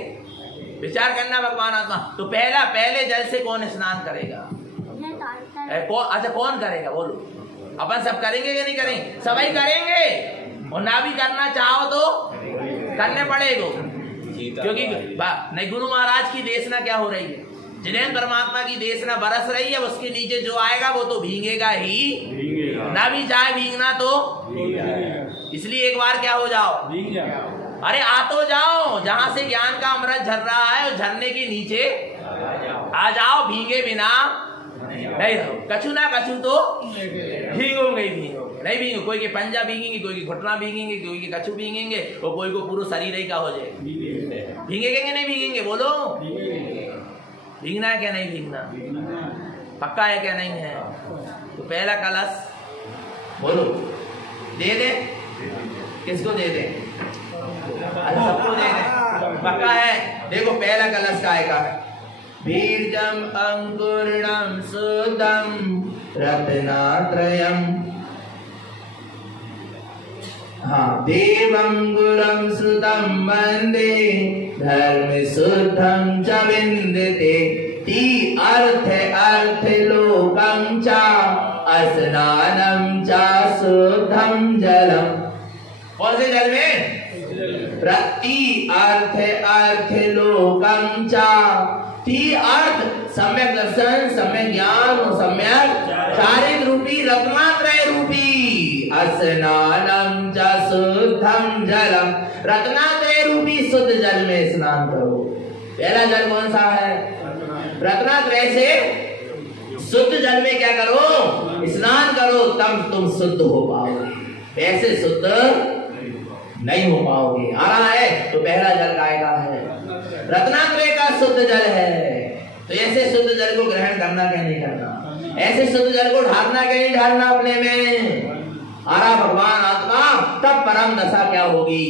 विचार करना भगवान आत्मा। तो पहले जल से कौन स्नान करेगा? अच्छा कौन करेगा? बोलो। अपन सब करेंगे कि नहीं करेंगे? सभी करेंगे। और ना भी करना चाहो तो करने पड़ेगा, क्योंकि नहीं गुरु महाराज की देशना क्या हो रही है? जिन्हें परमात्मा की देशना बरस रही है, उसके नीचे जो आएगा वो तो भीगेगा ही, ना भी चाहे भीगना तो। इसलिए एक बार क्या हो जाओ? अरे आ तो जाओ, जहां से ज्ञान का अमृत झर रहा है, उस झरने के नीचे आ जाओ। भीगे बिना नहीं रहो। कछु ना कछु तो भीगोगे ही भीगोगे। नहीं भीगो, कोई के पंजा भीगेंगे, कोई के घुटना भीगेंगे, कोई के कछु भीगेंगे, और कोई को पूरा शरीर ही का हो जाए। भीगेंगे कि नहीं भीगेंगे? बोलो। भीगना है क्या नहीं भीगना? पक्का है क्या नहीं है? तो पहला कलश बोलो दे दे। किसको दे दे? अरे सबको दे दे। पक्का है? देखो पहला कलश का है बीजम अंकुरणम शुद्धम रत्नात्रयम। हाँ, देवं गुरं श्रुतं वंदे धर्म शुद्धं च विन्दते। ती अर्थ लोकं च स्नानं च शुद्धं जलम। कौन से जल में? प्रति अर्थ लोकं च। ती अर्थ सम्यक दर्शन, सम्यक ज्ञान और सम्यक चारित्र रूपी, रत्नात्रय रूपी स्नानं च शुद्धं जलम। रत्नात्रय रूपी शुद्ध जल में स्नान करो। पहला जल कौन सा है? रत्नात्रय से शुद्ध जल में क्या करो? स्नान करो, तब तुम शुद्ध हो पाओगे। ऐसे शुद्ध नहीं हो पाओगे। आ रहा है? तो पहला जल काय का है? रत्नात्रय का शुद्ध जल है। तो ऐसे शुद्ध जल को ग्रहण करना क्या नहीं करना? ऐसे शुद्ध जल को ढालना क्या नहीं ढालना अपने में? आ रहा भगवान आत्मा। तब परम दशा क्या होगी?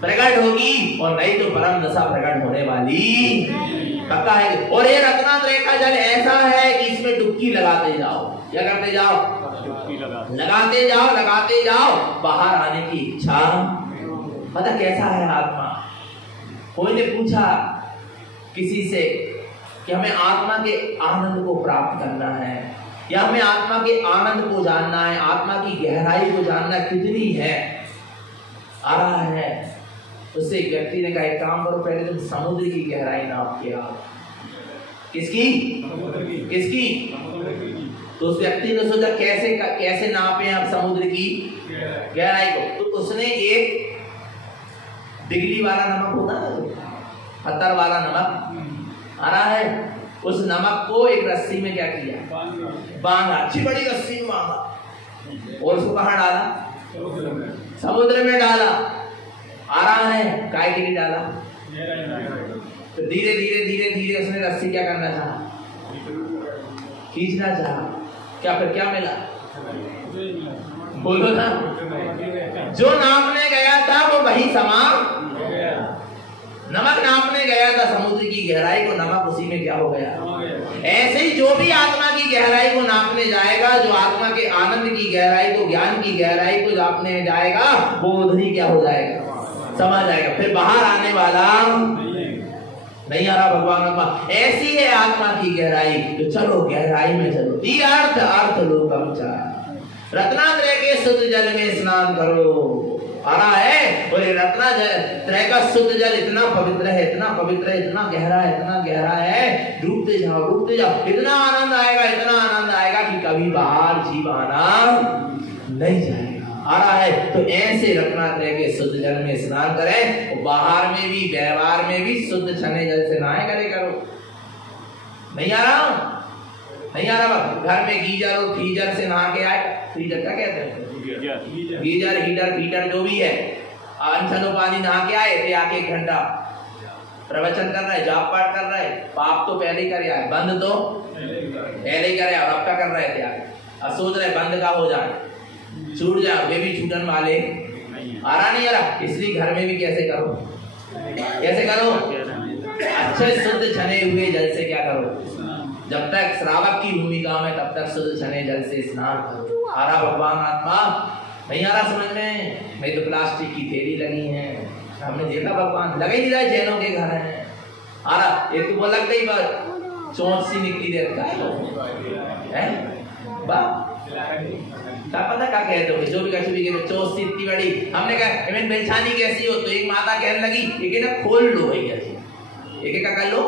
प्रकट होगी, और नहीं तो परम दशा प्रकट होने वाली पक्का है। और ये रत्नात्रय का जल ऐसा है कि इसमें डुबकी लगाते जाओ। क्या करते जाओ? लगाते जाओ, बाहर आने की इच्छा। पता कैसा है आत्मा? कोई ने पूछा किसी से कि हमें आत्मा के आनंद को प्राप्त करना है, या हमें आत्मा के आनंद को जानना है, आत्मा की गहराई को जानना कितनी है, आ रहा है। उससे एक व्यक्ति ने कहा एक काम करो, पहले तुम समुद्र की गहराई नाप के आओ। किसकी? तो उस व्यक्ति ने सोचा कैसे नापे आप समुद्र की गहराई को। तो उसने एक डिग्री वाला नमक होता है, पत्थर वाला नमक आ रहा है, उस नमक को एक रस्सी में क्या किया? बांधा, अच्छी बड़ी रस्सी में बांधा, और उसको कहाँ डाला? समुद्र में डाला। आ रहा है, काय के लिए डाला? तो धीरे धीरे उसने रस्सी क्या करना चाहा? खींचना चाहा। क्या मिला? बोलो ना। जो नापने गया था वो वही समा। नमक नापने गया था समुद्र की गहराई को, नमक उसी में क्या हो गया? ऐसे ही जो भी आत्मा की गहराई को नापने जाएगा, जो आत्मा के आनंद की गहराई को, ज्ञान की गहराई को नापने जाएगा, वो उधर ही क्या हो जाएगा? समा जाएगा। फिर बाहर आने वाला नहीं आ रहा भगवान आत्मा। ऐसी है आत्मा की गहराई। तो चलो गहराई में चलो। अर्थ लोकम च रत्नात्रय के शुद्ध जल में स्नान करो। आ रहा है, और ये रत्नात्रय का शुद्ध जल इतना पवित्र है, इतना पवित्र है, इतना गहरा है। डूबते जाओ, इतना आनंद आएगा कि कभी बाहर जीव आना नहीं जाएगा। आ रहा है, तो ऐसे रत्नात्रय के शुद्ध जल में स्नान करें, और बाहर में भी, व्यवहार में भी शुद्ध छने जल से नहाए करो। नहीं आ रहा? घर में गीजर और फ्रीजर से नहा के आए। फ्रीजर क्या कहते हैं? गीजर, हीटर जो भी है, अनछनो पानी नहा के आए थे, आके 1 घंटा प्रवचन कर रहे, जाप पाठ कर रहे, पाप तो पहले ही कर आए, बंद तो पहले ही करे, और अब क्या कर रहे थे आगे? अब सोच रहे बंद का हो जाए, छूट जाए, वे भी छूटन वाले आ रहा नहीं आ रहा। इसलिए घर में भी कैसे करो? अच्छे शुद्ध छने हुए जल से क्या करो? जब तक श्रावक की भूमिका में, तब तक शुद्ध छने जल से स्नान करो। आ रहा भगवान आत्मा? नहीं आ रहा समझ में? नहीं तो प्लास्टिक की थैली लगी है, हमने देखा भगवान लगे नहीं रहा, जैनों के घर है। आ रहा एक तो वो लग गई बात, चोंच सी निकली देर का है क्या पता क्या कहते हो, जो भी कछु भी कहते, चोंच सी इतनी बड़ी। हमने कहा इवें बेलछानी कैसी हो? तो एक माता कहने लगी एक ना खोल लो भैया जी, एक का कर लो,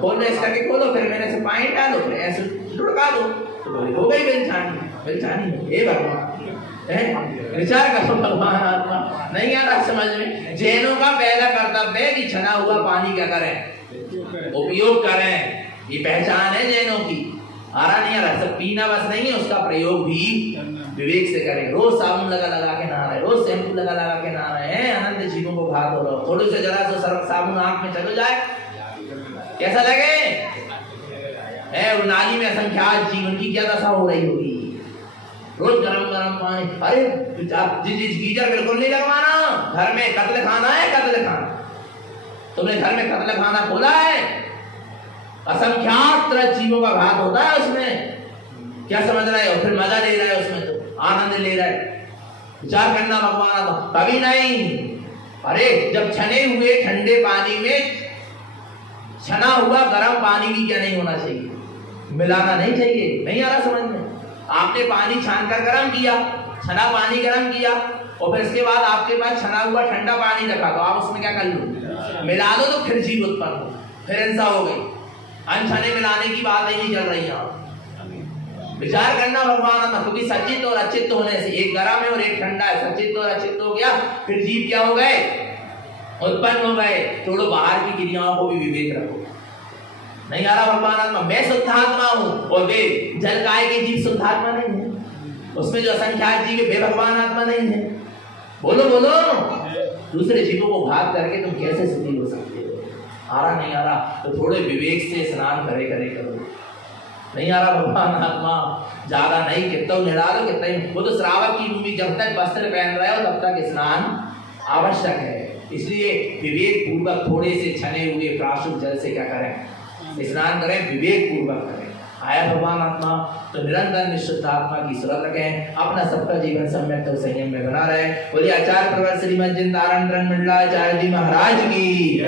खोल लो, इसका के खोलो, फिर मैंने से पानी डालो, फिर ऐसे लुढ़का दो, तो बोले हो गई बेलछानी। हे भगवान, विचार करो भगवान आत्मा। नहीं आ रहा समझ में? जैनों का पहला कर्तव्य है कि छना हुआ पानी क्या करें? उपयोग करें। ये पहचान है जैनों की। आ रहा नहीं आ रहा? सब पीना बस नहीं है, उसका प्रयोग भी विवेक से करें। रोज साबुन लगा के नहा रहे, रोज शैम्पू लगा के नहा रहे हैं, अनंत जीवों को घात हो रहा। थोड़े से जरा सा साबुन आंख में चलो जाए, कैसा लगे? नाली में असंख्यात जीवन की क्या दशा हो रही होगी। रोज गरम पानी। अरे गीजर बिल्कुल नहीं लगवाना। घर में कत्ल खाना है, तुमने घर में कत्ल खाना खोला है, असंख्यात जीवों का घात होता है उसमें। क्या समझ रहे हो? फिर मजा ले रहा है उसमें, तो आनंद ले रहा है। विचार करना भगवान तो कभी नहीं। अरे जब छने हुए ठंडे पानी में छना हुआ गर्म पानी भी क्या नहीं होना चाहिए? मिलाना नहीं चाहिए। नहीं आ रहा समझ में? आपने पानी छानकर गर्म किया, छना पानी गर्म किया, और फिर इसके बाद आपके पास छना हुआ ठंडा पानी रखा, तो आप उसमें क्या कर लो? मिला दो, तो फिर जीव उत्पन्न हो, फिर हिंसा हो गई। अनछने मिलाने की बात ही नहीं चल रही है। विचार करना भगवान, क्योंकि सचित और अचित होने से, एक गर्म है और एक ठंडा है, सचित और अचित हो गया, फिर जीव क्या हो गए? उत्पन्न हो गए। थोड़ो बाहर की क्रियाओं को भी विवेक रखो। नहीं आ रहा भगवान आत्मा? मैं शुद्धात्मा हूँ, और वे जल काय के जीव शुद्धात्मा नहीं है, उसमें जो असंख्यात जीव है वे भगवान आत्मा नहीं है। बोलो दूसरे जीवों को घात करके तुम कैसे सुखी हो सकते हो? आ रहा नहीं आ रहा? तो थोड़े विवेक से स्नान करे करो। नहीं आ रहा भगवान आत्मा? ज्यादा नहीं, कितना निड़ा लो, कितना ही। वो तो श्रावक की भूमि, जब तक वस्त्र पहन रहे हो तब तक स्नान आवश्यक है। इसलिए विवेक पूर्वक थोड़े से छने हुए प्राशुद्ध जल से क्या करें, स्नान करें, विवेक पूर्वक करें। आया भगवान आत्मा तो निरंतर निश्चित आत्मा की सुरत रखें, अपना सबका जीवन सम्यक तो संयम में बना रहे। बोलिए आचार्य प्रवर श्रीमद जिंदारण मंडलाचार्य जी महाराज की।